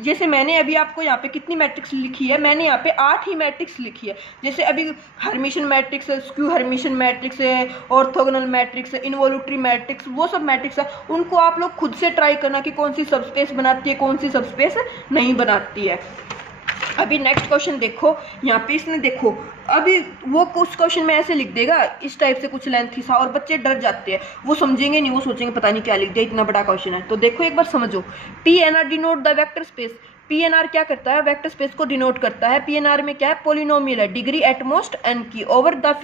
जैसे मैंने अभी आपको यहाँ पे कितनी मैट्रिक्स लिखी है, मैंने यहाँ पे 8 ही मैट्रिक्स लिखी है। जैसे अभी हर्मिशन मैट्रिक्स है, स्क्यू हर्मिशन मैट्रिक्स है, ऑर्थोगोनल मैट्रिक्स है, इनवॉल्यूटरी मैट्रिक्स, वो सब मैट्रिक्स है। उनको आप लोग खुद से ट्राई करना कि कौन सी सबस्पेस बनाती है कौन सी सबस्पेस नहीं बनाती है। अभी नेक्स्ट क्वेश्चन देखो, यहाँ पे इसने देखो, अभी वो कुछ क्वेश्चन में ऐसे लिख देगा इस टाइप से, कुछ लेंथी सा, और बच्चे डर जाते हैं, वो समझेंगे नहीं, वो सोचेंगे पता नहीं क्या लिख दिया, इतना बड़ा क्वेश्चन है। तो देखो एक बार समझो, PNR denote the vector space. PNR क्या करता है, वेक्टर स्पेस को डिनोट करता है। PNR में क्या है, पोलिनोमियल है, डिग्री एट मोस्ट n की, ओवर द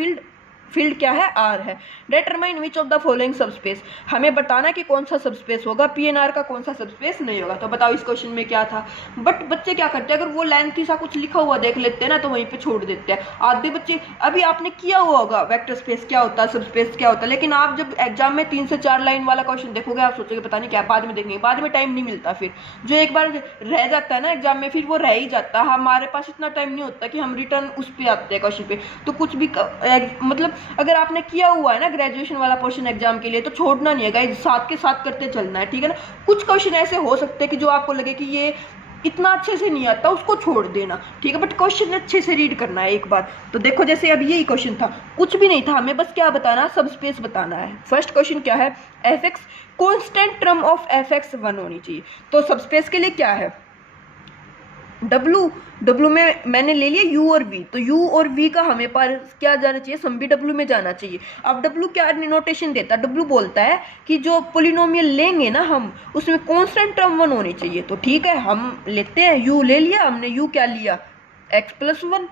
फील्ड क्या है, R है। Determine which of the following subspace, हमें बताना कि कौन सा सबस्पेस होगा PNR का, कौन सा सबस्पेस नहीं होगा। तो बताओ इस क्वेश्चन में क्या था। बट बच्चे क्या करते हैं, अगर वो लेंथी सा कुछ लिखा हुआ देख लेते हैं ना, तो वहीं पे छोड़ देते हैं। आधे बच्चे, अभी आपने किया हुआ होगा वेक्टर स्पेस क्या होता है, सबस्पेस क्या होता है, लेकिन आप जब एग्जाम में 3 से 4 लाइन वाला क्वेश्चन देखोगे, आप सोचोगे पता नहीं क्या, बाद में देखेंगे, बाद में टाइम नहीं मिलता। फिर जो एक बार रह जाता है ना एग्जाम में, फिर वो रह ही जाता है। हमारे पास इतना टाइम नहीं होता कि हम रिटर्न उस पर आते हैं क्वेश्चन पे। तो कुछ भी मतलब अगर आपने किया हुआ है ना ग्रेजुएशन वाला क्वेश्चन एग्जाम के लिए, तो छोड़ना नहीं है गाइस, साथ के साथ करते चलना है, ठीक है ना। कुछ क्वेश्चन ऐसे हो सकते हैं कि जो आपको लगे कि ये इतना अच्छे से नहीं आता, उसको छोड़ देना, ठीक है, बट क्वेश्चन अच्छे से रीड करना है एक बार। तो देखो जैसे अब यही क्वेश्चन था, कुछ भी नहीं था, हमें बस क्या बताना, सबस्पेस बताना है। फर्स्ट क्वेश्चन क्या है, fx constant term of fx 1 होनी चाहिए। तो सबस्पेस के लिए क्या है, डब्लू में मैंने ले लिया यू और वी, तो यू और वी का हमें पास क्या जाना चाहिए, सम भी डब्लू में जाना चाहिए। अब डब्लू क्या नोटेशन देता है, डब्लू बोलता है कि जो पोलिनोमियल लेंगे ना हम, उसमें कांस्टेंट टर्म 1 होनी चाहिए। तो ठीक है, हम लेते हैं, यू ले लिया हमने, यू क्या लिया, x+1,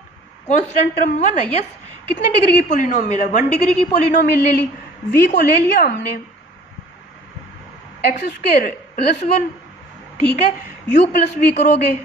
कांस्टेंट टर्म 1 है, यस। कितने डिग्री की पोलिनोमियल है, 1 डिग्री की पोलिनोमियल ले ली। v को ले लिया हमने x² + 1, ठीक है। u + v करोगे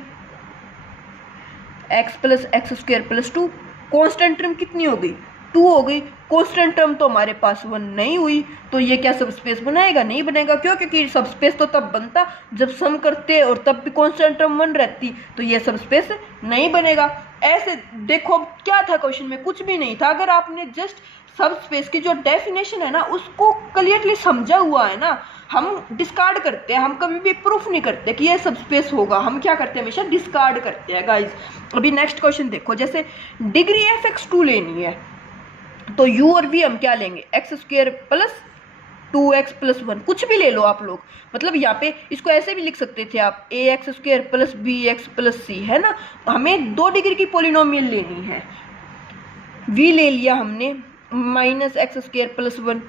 x + x² + 2, कांस्टेंट टर्म कितनी हो गई, 2 हो गई। कांस्टेंट टर्म तो हमारे पास 1 नहीं हुई, तो ये क्या सबस्पेस बनाएगा, नहीं बनेगा। क्यों, क्योंकि सबस्पेस तो तब बनता जब सम करते और तब भी कांस्टेंट टर्म 1 रहती, तो ये सबस्पेस नहीं बनेगा। ऐसे देखो क्या था क्वेश्चन में, कुछ भी नहीं था। अगर आपने जस्ट सब स्पेस की जो डेफिनेशन है ना उसको क्लियरली समझा हुआ है ना, हम डिस्कार्ड करते हैं, हम कभी भी प्रूफ नहीं करते कि ये सब स्पेस होगा, हम क्या करते हैं, हमेशा डिस्कार्ड करते हैं गाइज। अभी नेक्स्ट क्वेश्चन देखो, जैसे डिग्री f(x2) लेनी है, तो u और v हम क्या लेंगे, x² + 2x + 1, कुछ भी ले लो आप लोग। मतलब यहाँ पे इसको ऐसे भी लिख सकते थे आप, ax² + bx + c, है ना। हमें 2 डिग्री की पोलिनोमियल लेनी है। v ले लिया हमने -x² + 1,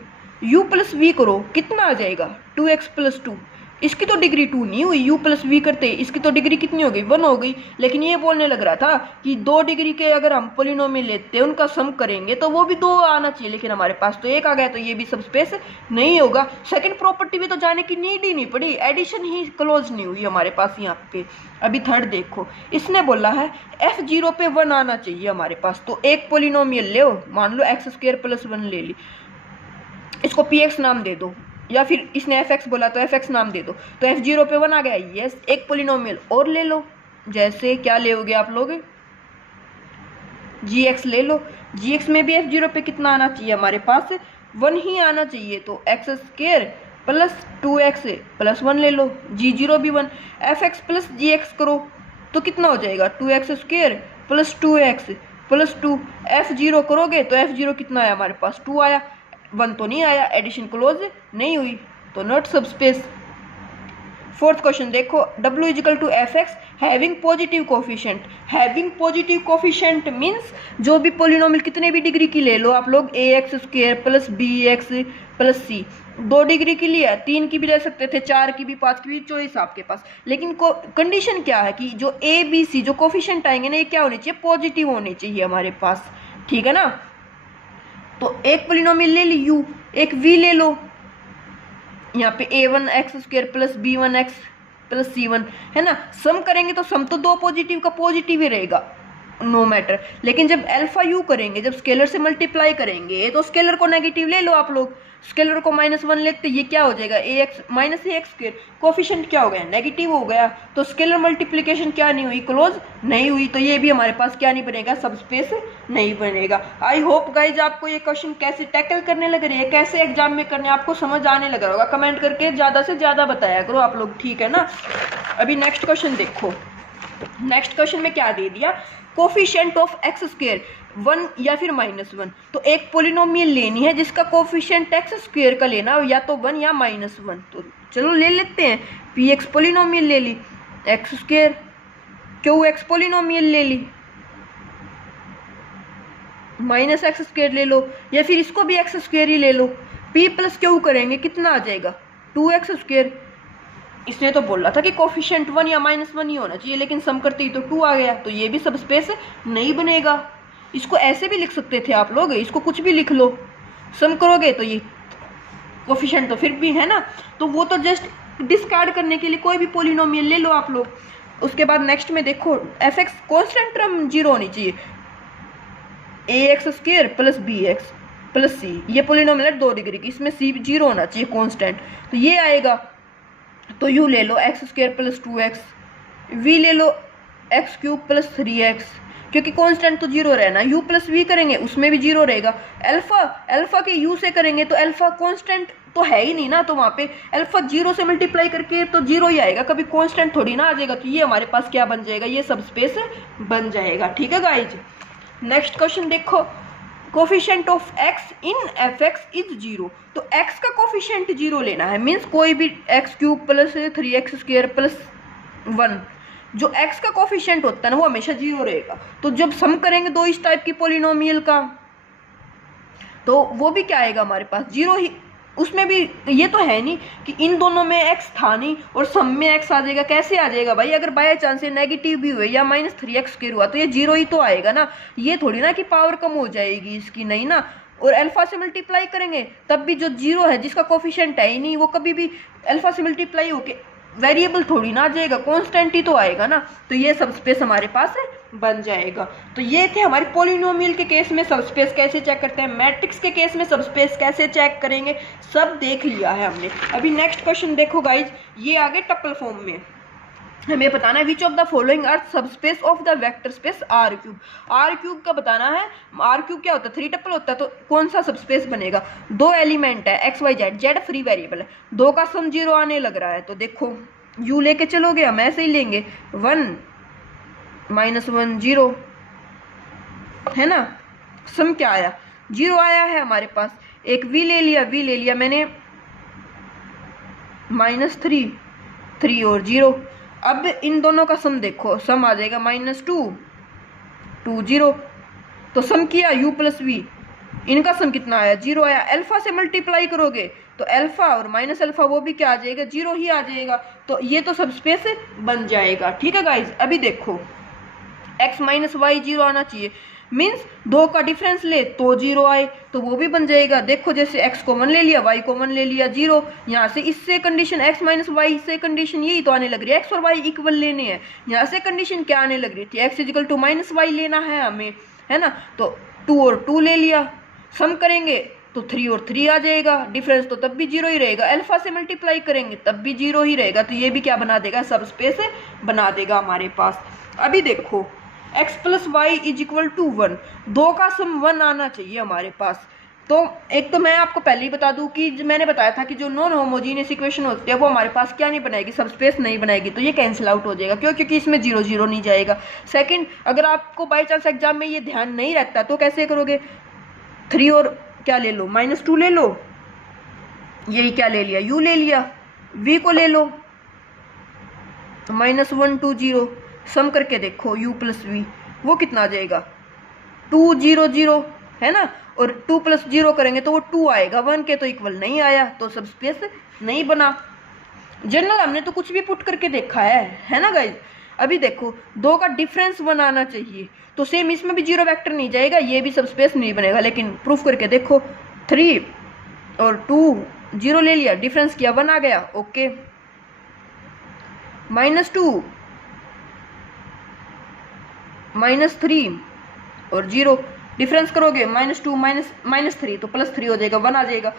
u + v करो, कितना आ जाएगा, 2x + 2। इसकी तो डिग्री 2 नहीं हुई, u + v करते इसकी तो डिग्री कितनी हो गई, 1 हो गई। लेकिन ये बोलने लग रहा था कि 2 डिग्री के अगर हम पोलिनोमियल लेते हैं उनका सम करेंगे तो वो भी 2 आना चाहिए, लेकिन हमारे पास तो 1 आ गया, तो ये भी सबस्पेस नहीं होगा। सेकंड प्रॉपर्टी भी तो जाने की नीड ही नहीं पड़ी, एडिशन ही क्लोज नहीं हुई हमारे पास यहाँ पे। अभी थर्ड देखो, इसने बोला है f0 पे 1 आना चाहिए हमारे पास, तो एक पोलिनोमियल ले, मान लो x² + 1 ले ली, इसको px नाम दे दो, या फिर इसने fx बोला तो fx नाम दे दो, तो f0 पे 1 आ गया। यस, एक पोलिनोमियल और ले लो, जैसे क्या लोगे आप लोग, gx ले लो। gx में भी f0 पे कितना आना चाहिए, हमारे पास 1 ही आना चाहिए, तो x² + 2x + 1 ले लो, g0 भी 1। fx + gx करो तो कितना हो जाएगा, 2x² + 2x + 2। f0 करोगे तो f0 कितना आया हमारे पास, 2 आया, 1 तो नहीं आया, एडिशन क्लोज नहीं हुई, तो नॉट सबस्पेस। फोर्थ क्वेश्चन देखो, w = fx having positive coefficient. Having positive coefficient means जो भी पोलिनोमियल कितने भी डिग्री की ले लो आप लोग, ax² + bx + c, 2 डिग्री की लिया, 3 की भी ले सकते थे, 4 की भी, 5 की भी, चॉइस आपके पास। लेकिन कंडीशन क्या है कि जो a b c जो कोफिशिएंट आएंगे ना, ये क्या होने चाहिए, पॉजिटिव होने चाहिए हमारे पास, ठीक है ना। तो एक पोलिनोमियल ले ली u, एक v ले लो, यहाँ पे a1x² + b1x + c1, है ना। सम करेंगे तो सम तो 2 पॉजिटिव का पॉजिटिव ही रहेगा, नो मैटर। लेकिन जब अल्फा यू करेंगे, जब स्केलर से मल्टीप्लाई करेंगे, तो स्केलर को नेगेटिव ले लो आप लोग, स्केलर को -1 लेते, ये क्या हो जाएगा, ax कोफिशिएंट क्या हो गया, नेगेटिव हो गया, तो स्केलर मल्टीप्लिकेशन क्या नहीं हुई, क्लोज नहीं हुई, तो ये भी हमारे पास क्या नहीं बनेगा, सबस्पेस नहीं बनेगा। आई होप गाइज आपको ये क्वेश्चन कैसे टैकल करने लग रहे हैं, कैसे एग्जाम में करने, आपको समझ आने लग रहा होगा। कमेंट करके ज़्यादा से ज़्यादा बताया करो आप लोग, ठीक है ना। अभी नेक्स्ट क्वेश्चन देखो, नेक्स्ट क्वेश्चन में क्या दे दिया, कोफिशिएंट ऑफ x² 1 या फिर -1। तो एक पोलिनोमियल लेनी है जिसका कोफिशिएंट x² का लेना हो, या तो 1 या -1। तो चलो ले लेते हैं, px पोलिनोमियल ले ली, x² qx पोलिनोमियल ले ली, -x² ले लो, या फिर इसको भी x² ही ले लो। p + q करेंगे कितना आ जाएगा, 2x²। इसने तो बोला था कि कोफिशिएंट 1 या -1 ही होना चाहिए, लेकिन सम करते ही तो 2 आ गया, तो ये भी सबस्पेस नहीं बनेगा। इसको ऐसे भी लिख सकते थे आप लोग, इसको कुछ भी लिख लो, सम करोगे तो ये कोफिशिएंट तो फिर भी है ना, तो वो तो जस्ट डिस्कार्ड करने के लिए कोई भी पोलिनोमियल ले लो आप लोग। उसके बाद नेक्स्ट में देखो, fx कांस्टेंट टर्म 0 होनी चाहिए, ax² + bx + c, ये पोलिनोमियल है 2 डिग्री की, इसमें c 0 होना चाहिए कांस्टेंट, तो ये आएगा। तो u ले लो x² + 2x, v ले लो x³ + 3x, क्योंकि कांस्टेंट तो 0 रहना, u + v करेंगे उसमें भी 0 रहेगा। अल्फा के u से करेंगे तो अल्फा कांस्टेंट तो है ही नहीं ना, तो वहाँ पे अल्फा 0 से मल्टीप्लाई करके तो 0 ही आएगा, कभी कांस्टेंट थोड़ी ना आ जाएगा। तो ये हमारे पास क्या बन जाएगा, ये सबस्पेस बन जाएगा, ठीक है गाइज। नेक्स्ट क्वेश्चन देखो, coefficient of x in fx is 0। तो x का कोफिशिएंट 0 लेना है, मीन्स कोई भी x³ + 3x² + 1 जो x का कोफिशिएंट होता है ना वो हमेशा 0 रहेगा। तो जब सम करेंगे दो इस टाइप की पॉलिनोमियल का तो वो भी क्या आएगा हमारे पास 0 ही। उसमें भी ये तो है नहीं कि इन दोनों में x था नहीं और सम में x आ जाएगा। कैसे आ जाएगा भाई, अगर बाय चांस ये नेगेटिव भी हुए या -3x² हुआ तो ये 0 ही तो आएगा ना। ये थोड़ी ना कि पावर कम हो जाएगी इसकी, नहीं ना। और अल्फा से मल्टीप्लाई करेंगे तब भी जो 0 है जिसका कोफिशिएंट है ही नहीं वो कभी भी अल्फा से मल्टीप्लाई होके वेरिएबल थोड़ी ना आ जाएगा, कांस्टेंट ही तो आएगा ना। तो ये सबस्पेस हमारे पास है बन जाएगा। तो ये थे हमारे पॉलिनोमियल के केस में सबस्पेस कैसे चेक करते हैं, मैट्रिक्स के केस में सबस्पेस कैसे चेक करेंगे, सब देख लिया है हमने। अभी नेक्स्ट क्वेश्चन देखो गाइज, ये आगे टपल फॉर्म में हमें बताना है which of the following are subspace of the vector space R cube. R cube का बताना है, आर क्यूब क्या होता है 3 टपल होता है, तो कौन सा सबस्पेस बनेगा। 2 एलिमेंट है x y z, z free variable है, 2 का सम 0 आने लग रहा है। तो देखो u लेके चलोगे, हम ऐसे ही लेंगे 1 -1 0 है ना। सम क्या आया 0 आया है हमारे पास। एक v ले लिया मैंने -3 3 और 0। अब इन दोनों का सम देखो, सम आ जाएगा -2 2 0। तो सम किया u + v, इनका सम कितना आया 0 आया। अल्फा से मल्टीप्लाई करोगे तो अल्फा और माइनस अल्फा वो भी क्या आ जाएगा 0 ही आ जाएगा। तो ये तो सबस्पेस बन जाएगा। ठीक है गाइज, अभी देखो x - y 0 आना चाहिए, मीन्स 2 का डिफरेंस ले तो 0 आए, तो वो भी बन जाएगा। देखो जैसे x कॉमन ले लिया, y कॉमन ले लिया 0, यहाँ से इससे कंडीशन x - y से कंडीशन यही तो आने लग रही है, x और y इक्वल लेने हैं। यहाँ से कंडीशन क्या आने लग रही थी x = -y लेना है हमें, है ना। तो 2 और 2 ले लिया, सम करेंगे तो 3 और 3 आ जाएगा, डिफरेंस तो तब भी 0 ही रहेगा। अल्फा से मल्टीप्लाई करेंगे तब भी 0 ही रहेगा। तो ये भी क्या बना देगा सबस्पेस बना देगा हमारे पास। अभी देखो x + y = 1, 2 का सम 1 आना चाहिए हमारे पास। तो एक तो मैं आपको पहले ही बता दूं कि मैंने बताया था कि जो नॉन होमोजीनियस इक्वेशन होती है वो हमारे पास क्या नहीं बनाएगी, सबस्पेस नहीं बनाएगी। तो ये कैंसिल आउट हो जाएगा, क्यों, क्योंकि इसमें 0 0 नहीं जाएगा। सेकंड, अगर आपको बाय चांस एग्जाम में ये ध्यान नहीं रहता तो कैसे करोगे, 3 और क्या ले लो -2 ले लो, यही क्या ले लिया u ले लिया, v को ले लो -1 2 0, सम करके देखो u + v वो कितना आ जाएगा 2 0 0 है ना। और 2 + 0 करेंगे तो वो 2 आएगा, 1 के तो इक्वल नहीं आया, तो सबस्पेस नहीं बना। जनरल हमने तो कुछ भी पुट करके देखा है ना गाइज। अभी देखो 2 का डिफरेंस 1 आना चाहिए, तो सेम इसमें भी 0 वेक्टर नहीं जाएगा, ये भी सबस्पेस नहीं बनेगा। लेकिन प्रूफ करके देखो 3 और 2 0 ले लिया, डिफरेंस किया 1 आ गया, ओके। -2 -3 और 0, डिफरेंस करोगे -2 -3 तो +3 हो जाएगा, 1 आ जाएगा।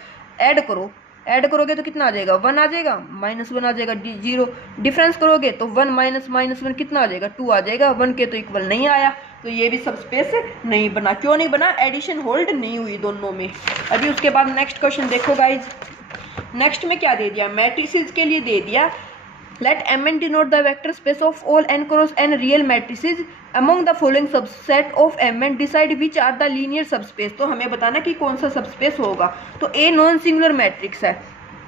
ऐड करोगे तो कितना आ जाएगा 1 आ जाएगा, -1 आ जाएगा 0, डिफरेंस करोगे तो 1 -1 कितना आ जाएगा 2 आ जाएगा, 1 के तो इक्वल नहीं आया। तो ये भी सबस्पेस नहीं बना। क्यों नहीं बना, एडिशन होल्ड नहीं हुई दोनों में। अभी उसके बाद नेक्स्ट क्वेश्चन देखो गाइज, नेक्स्ट में क्या दे दिया, मैट्रिसेस के लिए दे दिया let Mn denote the vector space of all n cross n real matrices among the following subset of Mn, decide which are the linear subspace। तो हमें बताना कि कौन सा सबस्पेस होगा। तो A नॉन सिंगुलर मैट्रिक्स है,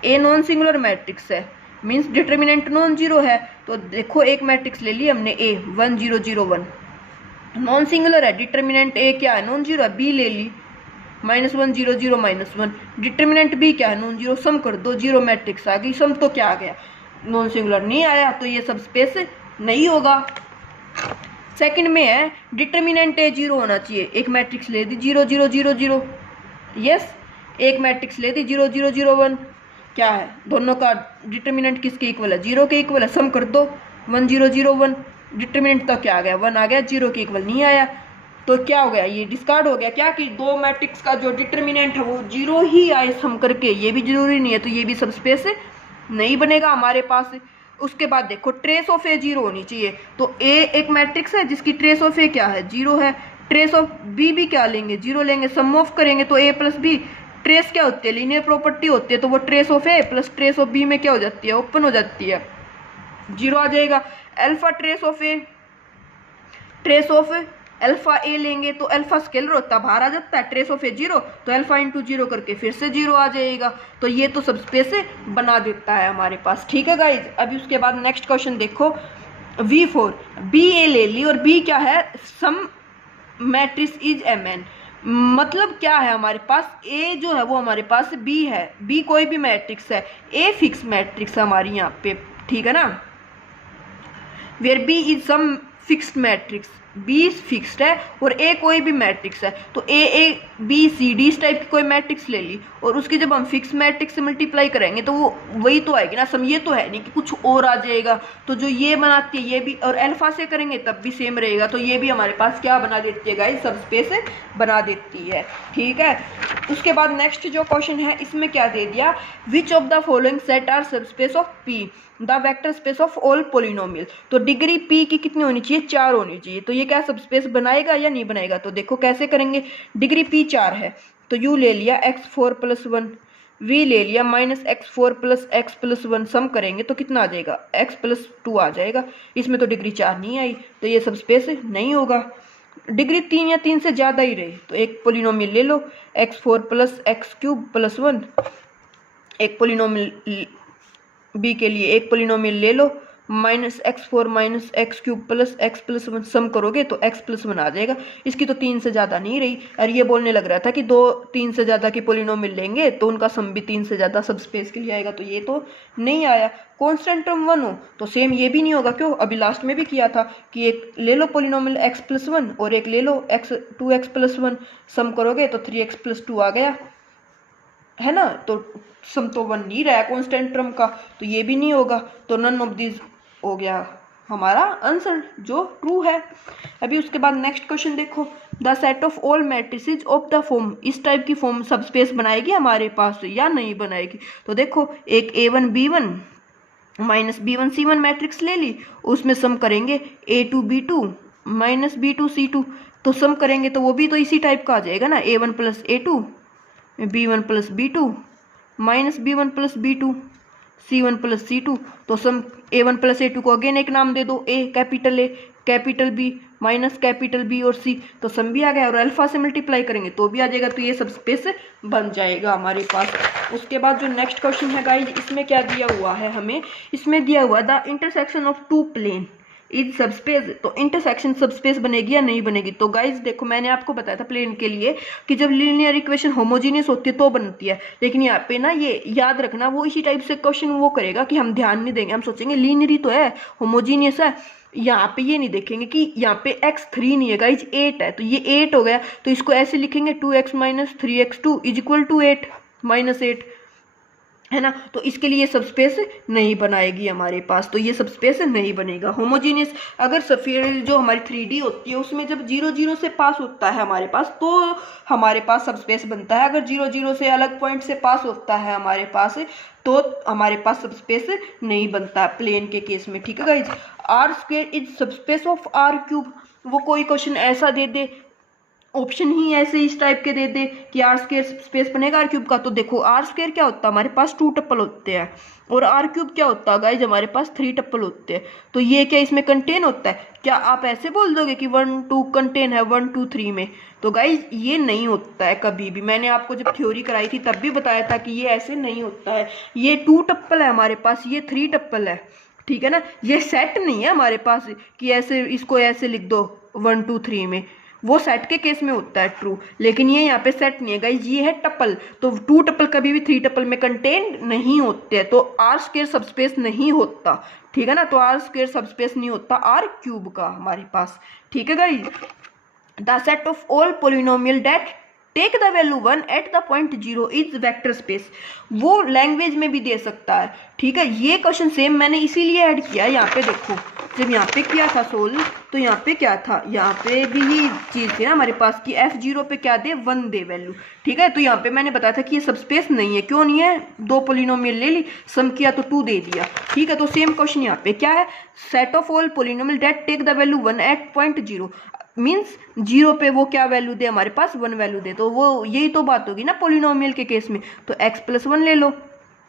A नॉन सिंगुलर मैट्रिक्स है मीन्स डिटर्मिनेंट नॉन जीरो है। तो देखो एक मैट्रिक्स ले ली हमने A 1 0 0 1, नॉन सिंगुलर है, डिटर्मिनेंट A क्या है नॉन जीरो है, B ले ली -1 0 0 -1, डिटर्मिनेंट B क्या है नॉन जीरो, सम कर दो 0 मैट्रिक्स आ गई, सम तो क्या आ गया नॉन सिंगुलर नहीं आया, तो ये सबस्पेस नहीं होगा। सेकंड में है डिटर्मिनेंट A 0 होना चाहिए, एक मैट्रिक्स ले दी 0 0 0 0, यस, एक मैट्रिक्स ले दी 0 0 0 1, क्या है दोनों का डिटर्मिनेंट किसके इक्वल है 0 के इक्वल है, सम कर दो 1 0 0 1, डिटर्मिनेंट तो क्या आ गया 1 आ गया, 0 के इक्वल नहीं आया। तो क्या हो गया, ये डिस्कार्ड हो गया क्या कि दो मैट्रिक्स का जो डिटर्मिनेंट है वो 0 ही आए सम करके, ये भी जरूरी नहीं है, तो ये भी सबस्पेस नहीं बनेगा हमारे पास। उसके बाद देखो ट्रेस ऑफ A 0 होनी चाहिए। तो A एक मैट्रिक्स है जिसकी ट्रेस ऑफ A क्या है 0 है, ट्रेस ऑफ B भी क्या लेंगे 0 लेंगे, सम ऑफ करेंगे तो A + B, ट्रेस क्या होती है लीनियर प्रॉपर्टी होती है, तो वो trace of A + trace of B में क्या हो जाती है ओपन हो जाती है, 0 आ जाएगा। Alpha trace of A, trace of alpha A लेंगे तो अल्फा स्केलर होता है बाहर आ जाता है, ट्रेस ऑफ A 0, तो अल्फा × 0 करके फिर से 0 आ जाएगा। तो ये तो सबस्पेस बना देता है हमारे पास। ठीक है गाइज, अभी उसके बाद नेक्स्ट क्वेश्चन देखो, V4 बी ए ले ली, और बी क्या है, some matrix is M N. मतलब क्या है, हमारे पास ए जो है वो हमारे पास बी है, बी कोई भी मैट्रिक्स है, ए फिक्स मैट्रिक्स है हमारी यहाँ पे, ठीक है ना, where B is some fixed matrix, B fixed है और ए कोई भी मैट्रिक्स है, तो ए बी सी डी इस टाइप की कोई मैट्रिक्स ले ली, और उसकी जब हम फिक्स मैट्रिक्स से मल्टीप्लाई करेंगे तो वो वही तो आएगी ना सम, ये तो है नहीं कि कुछ और आ जाएगा। तो जो ये बनाती है ये भी, और अल्फा से करेंगे तब भी सेम रहेगा, तो ये भी हमारे पास क्या बना देती है गाइस, सब स्पेस बना देती है, ठीक है। उसके बाद नेक्स्ट जो क्वेश्चन है इसमें क्या दे दिया, which of the following set are subspace of P the vector space of all polynomial. तो डिग्री पी की कितनी होनी चाहिए, 4 होनी चाहिए, तो ये क्या सब स्पेस बनाएगा या नहीं बनाएगा। तो देखो कैसे करेंगे, डिग्री पी 4 है तो यू ले लिया x4 + 1, वी ले लिया -x4 + x + 1, सम करेंगे तो कितना आ जाएगा, x + 2 आ जाएगा। इसमें तो डिग्री 4 नहीं आई तो ये सब स्पेस नहीं होगा। डिग्री 3 या 3 से ज़्यादा ही रहे तो एक पोलिनोमियल ले लो, x4 + x³ + 1, एक पोलिनोमियल बी के लिए एक पोलिनोमियल ले लो, -x4 - x³ + x + 1, सम करोगे तो x + 1 आ जाएगा। इसकी तो 3 से ज़्यादा नहीं रही, और ये बोलने लग रहा था कि 2-3 से ज़्यादा की पोलिनोमियल लेंगे तो उनका सम भी 3 से ज़्यादा सब स्पेस के लिए आएगा, तो ये तो नहीं आया। कांस्टेंट टर्म 1 हो तो सेम ये भी नहीं होगा, क्यों, अभी लास्ट में भी किया था कि एक ले लो पोलिनोमियल x + 1 और एक ले लो 2x + 1, सम करोगे तो 3x + 2 आ गया, है ना। तो सम तो 1 नहीं रहा है कांस्टेंट टर्म का, तो ये भी नहीं होगा, तो नन ऑफ दिस हो गया हमारा आंसर जो ट्रू है। अभी उसके बाद नेक्स्ट क्वेश्चन देखो, the set of all matrices of the form, इस टाइप की फॉर्म सब स्पेस बनाएगी हमारे पास या नहीं बनाएगी। तो देखो एक a1 b1 -b1 c1 matrix ले ली, उसमें सम करेंगे a2 b2 -b2 c2, तो सम करेंगे तो वो भी तो इसी टाइप का आ जाएगा ना, a1 + a2 b1 + b2 -b1 + b2 c1 + c2, तो सम a1 + a2 को अगेन एक नाम दे दो, a capital B minus capital B और C, तो सम भी आ गया, और अल्फा से मल्टीप्लाई करेंगे तो भी आ जाएगा, तो ये सब स्पेस बन जाएगा हमारे पास। उसके बाद जो नेक्स्ट क्वेश्चन है गाइज, इसमें क्या दिया हुआ है हमें, इसमें दिया हुआ the intersection of 2 plane is subspace, तो इंटरसेक्शन सबस्पेस बनेगी या नहीं बनेगी। तो गाइज देखो मैंने आपको बताया था प्लेन के लिए कि जब लीनियर इक्वेशन होमोजीनियस होती है तो बनती है, लेकिन यहाँ पे ना ये याद रखना वो इसी टाइप से क्वेश्चन वो करेगा कि हम ध्यान नहीं देंगे, हम सोचेंगे लीनियर ही तो है, होमोजीनियस है, यहाँ पे ये नहीं देखेंगे कि यहाँ पे x3 नहीं है गाइज 8 है, तो ये 8 हो गया, तो इसको ऐसे लिखेंगे 2x - 3x2 = 8 -8, है ना। तो इसके लिए सब स्पेस नहीं बनाएगी हमारे पास, तो ये सब स्पेस नहीं बनेगा होमोजीनियस। अगर फिर जो हमारी 3D होती है उसमें जब 0 0 से पास होता है हमारे पास तो हमारे पास सब स्पेस बनता है, अगर 0 0 से अलग पॉइंट से पास होता है हमारे पास तो हमारे पास सब स्पेस नहीं बनता प्लेन के केस में, ठीक है गाइज। r² इज सब स्पेस ऑफ r³, वो कोई क्वेश्चन ऐसा दे दे, ऑप्शन ही ऐसे इस टाइप के दे दे कि r² स्पेस बनेगा r³ का, तो देखो r² क्या होता है हमारे पास 2 टप्पल होते हैं, और r³ क्या होता है गाइज हमारे पास 3 टप्पल होते हैं, तो ये क्या इसमें कंटेन होता है। क्या आप ऐसे बोल दोगे कि 1 2 कंटेन है 1 2 3 में, तो गाइज ये नहीं होता है कभी भी। मैंने आपको जब थ्योरी कराई थी तब भी बताया था कि ये ऐसे नहीं होता है, ये 2 टप्पल है हमारे पास, ये 3 टप्पल है, ठीक है ना। ये सेट नहीं है हमारे पास कि ऐसे इसको ऐसे लिख दो 1 2 3 में, वो सेट के केस में होता है ट्रू, लेकिन ये यहाँ पे सेट नहीं है गाइज, ये है टप्पल, तो 2 टप्पल कभी भी 3 टप्पल में कंटेन नहीं होते हैं, तो r² सबस्पेस नहीं होता, ठीक है ना। तो r² सबस्पेस नहीं होता r³ का हमारे पास, ठीक है guys. The set of all polynomial that take the value 1 at the point 0 is vector space, वो लैंग्वेज में भी दे सकता है, ठीक है। ये क्वेश्चन सेम मैंने इसीलिए ऐड किया, यहाँ पे देखो जब यहाँ पे किया था सोल्व तो यहाँ पे क्या था, यहाँ पे भी ये चीज़ थी ना हमारे पास कि f0 पे क्या दे 1 दे वैल्यू, ठीक है। तो यहाँ पे मैंने बताया था कि ये सब स्पेस नहीं है, क्यों नहीं है, 2 पोलिनोमियल ले ली, सम किया तो 2 दे दिया, ठीक है। तो सेम क्वेश्चन यहाँ पे क्या है, set of all polynomial that take the value 1 at point 0 means 0 पे वो क्या वैल्यू दे हमारे पास 1 वैल्यू दे, तो वो यही तो बात होगी ना पोलिनोमियल के केस में। तो x + 1 ले लो,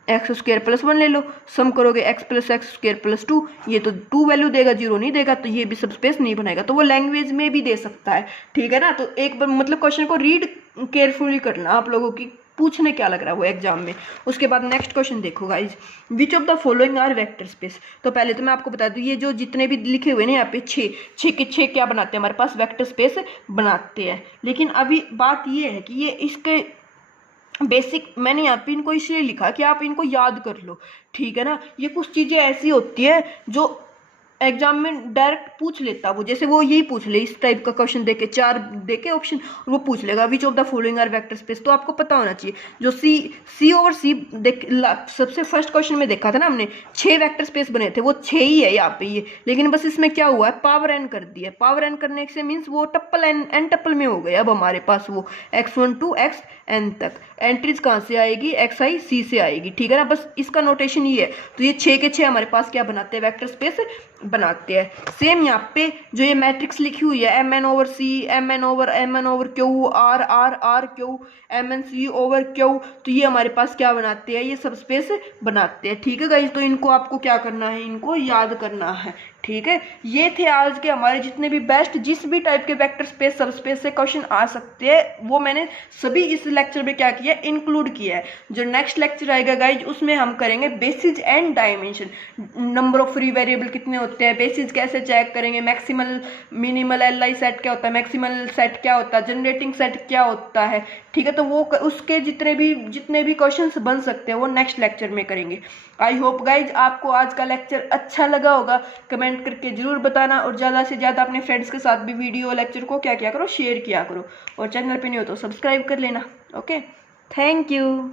x² + 1 ले लो, सम करोगे x + x² + 2, ये तो 2 वैल्यू देगा 0 नहीं देगा, तो ये भी सब स्पेस नहीं बनाएगा, तो वो लैंग्वेज में भी दे सकता है, ठीक है ना। तो एक बार मतलब क्वेश्चन को रीड केयरफुली करना आप लोगों की पूछने क्या लग रहा है वो एग्जाम में। उसके बाद नेक्स्ट क्वेश्चन देखो guys, which of the following are vector space. तो पहले तो मैं आपको बता दूं, ये जो जितने भी लिखे हुए ना यहाँ पे छः के छः क्या बनाते हैं हमारे पास, वेक्टर स्पेस बनाते हैं। लेकिन अभी बात ये है कि ये इसके बेसिक मैंने यहाँ पे इनको इसलिए लिखा कि आप इनको याद कर लो, ठीक है ना। ये कुछ चीज़ें ऐसी होती है जो एग्जाम में डायरेक्ट पूछ लेता वो, जैसे वो यही पूछ ले इस टाइप का क्वेश्चन देके, 4 देके ऑप्शन, और वो पूछ लेगा which of the following are vector space. तो आपको पता होना चाहिए जो सी ओवर सी देख सबसे फर्स्ट क्वेश्चन में देखा था ना हमने, 6 वेक्टर स्पेस बने थे, वो 6 ही है यहाँ पे ये। लेकिन बस इसमें क्या हुआ है, पावर एन कर दिया। पावर एन करने से मीन्स वो टप्पल एन टप्पल में हो गया। अब हमारे पास वो x1 to xn तक एंट्रीज कहाँ से आएगी, xi c से आएगी, ठीक है ना। बस इसका नोटेशन ये है। तो ये 6 के 6 हमारे पास क्या बनाते हैं, वेक्टर स्पेस बनाते हैं। सेम यहाँ पे जो ये मैट्रिक्स लिखी हुई है mn/c, mn/q, r/q, mn/c/q, तो ये हमारे पास क्या बनाते हैं, ये सब स्पेस बनाते हैं, ठीक है गाइस। तो इनको आपको क्या करना है, इनको याद करना है, ठीक है। ये थे आज के हमारे जितने भी बेस्ट, जिस भी टाइप के वेक्टर स्पेस सब स्पेस से क्वेश्चन आ सकते हैं वो मैंने सभी इस लेक्चर में क्या किया, इंक्लूड किया है। जो नेक्स्ट लेक्चर आएगा गाइज उसमें हम करेंगे basis and dimension, number of free variable कितने होते हैं, बेसिस कैसे चेक करेंगे, मैक्सिमल मिनिमल एल सेट क्या होता है, मैक्सिमल सेट क्या होता है, जनरेटिंग सेट क्या होता है, ठीक है। तो वो उसके जितने भी क्वेश्चंस बन सकते हैं वो नेक्स्ट लेक्चर में करेंगे। आई होप गाइज आपको आज का लेक्चर अच्छा लगा होगा, कमेंट करके जरूर बताना, और ज़्यादा से ज़्यादा अपने फ्रेंड्स के साथ भी वीडियो लेक्चर को क्या किया करो, शेयर किया करो, और चैनल पे नहीं हो तो सब्सक्राइब कर लेना। Okay, thank you.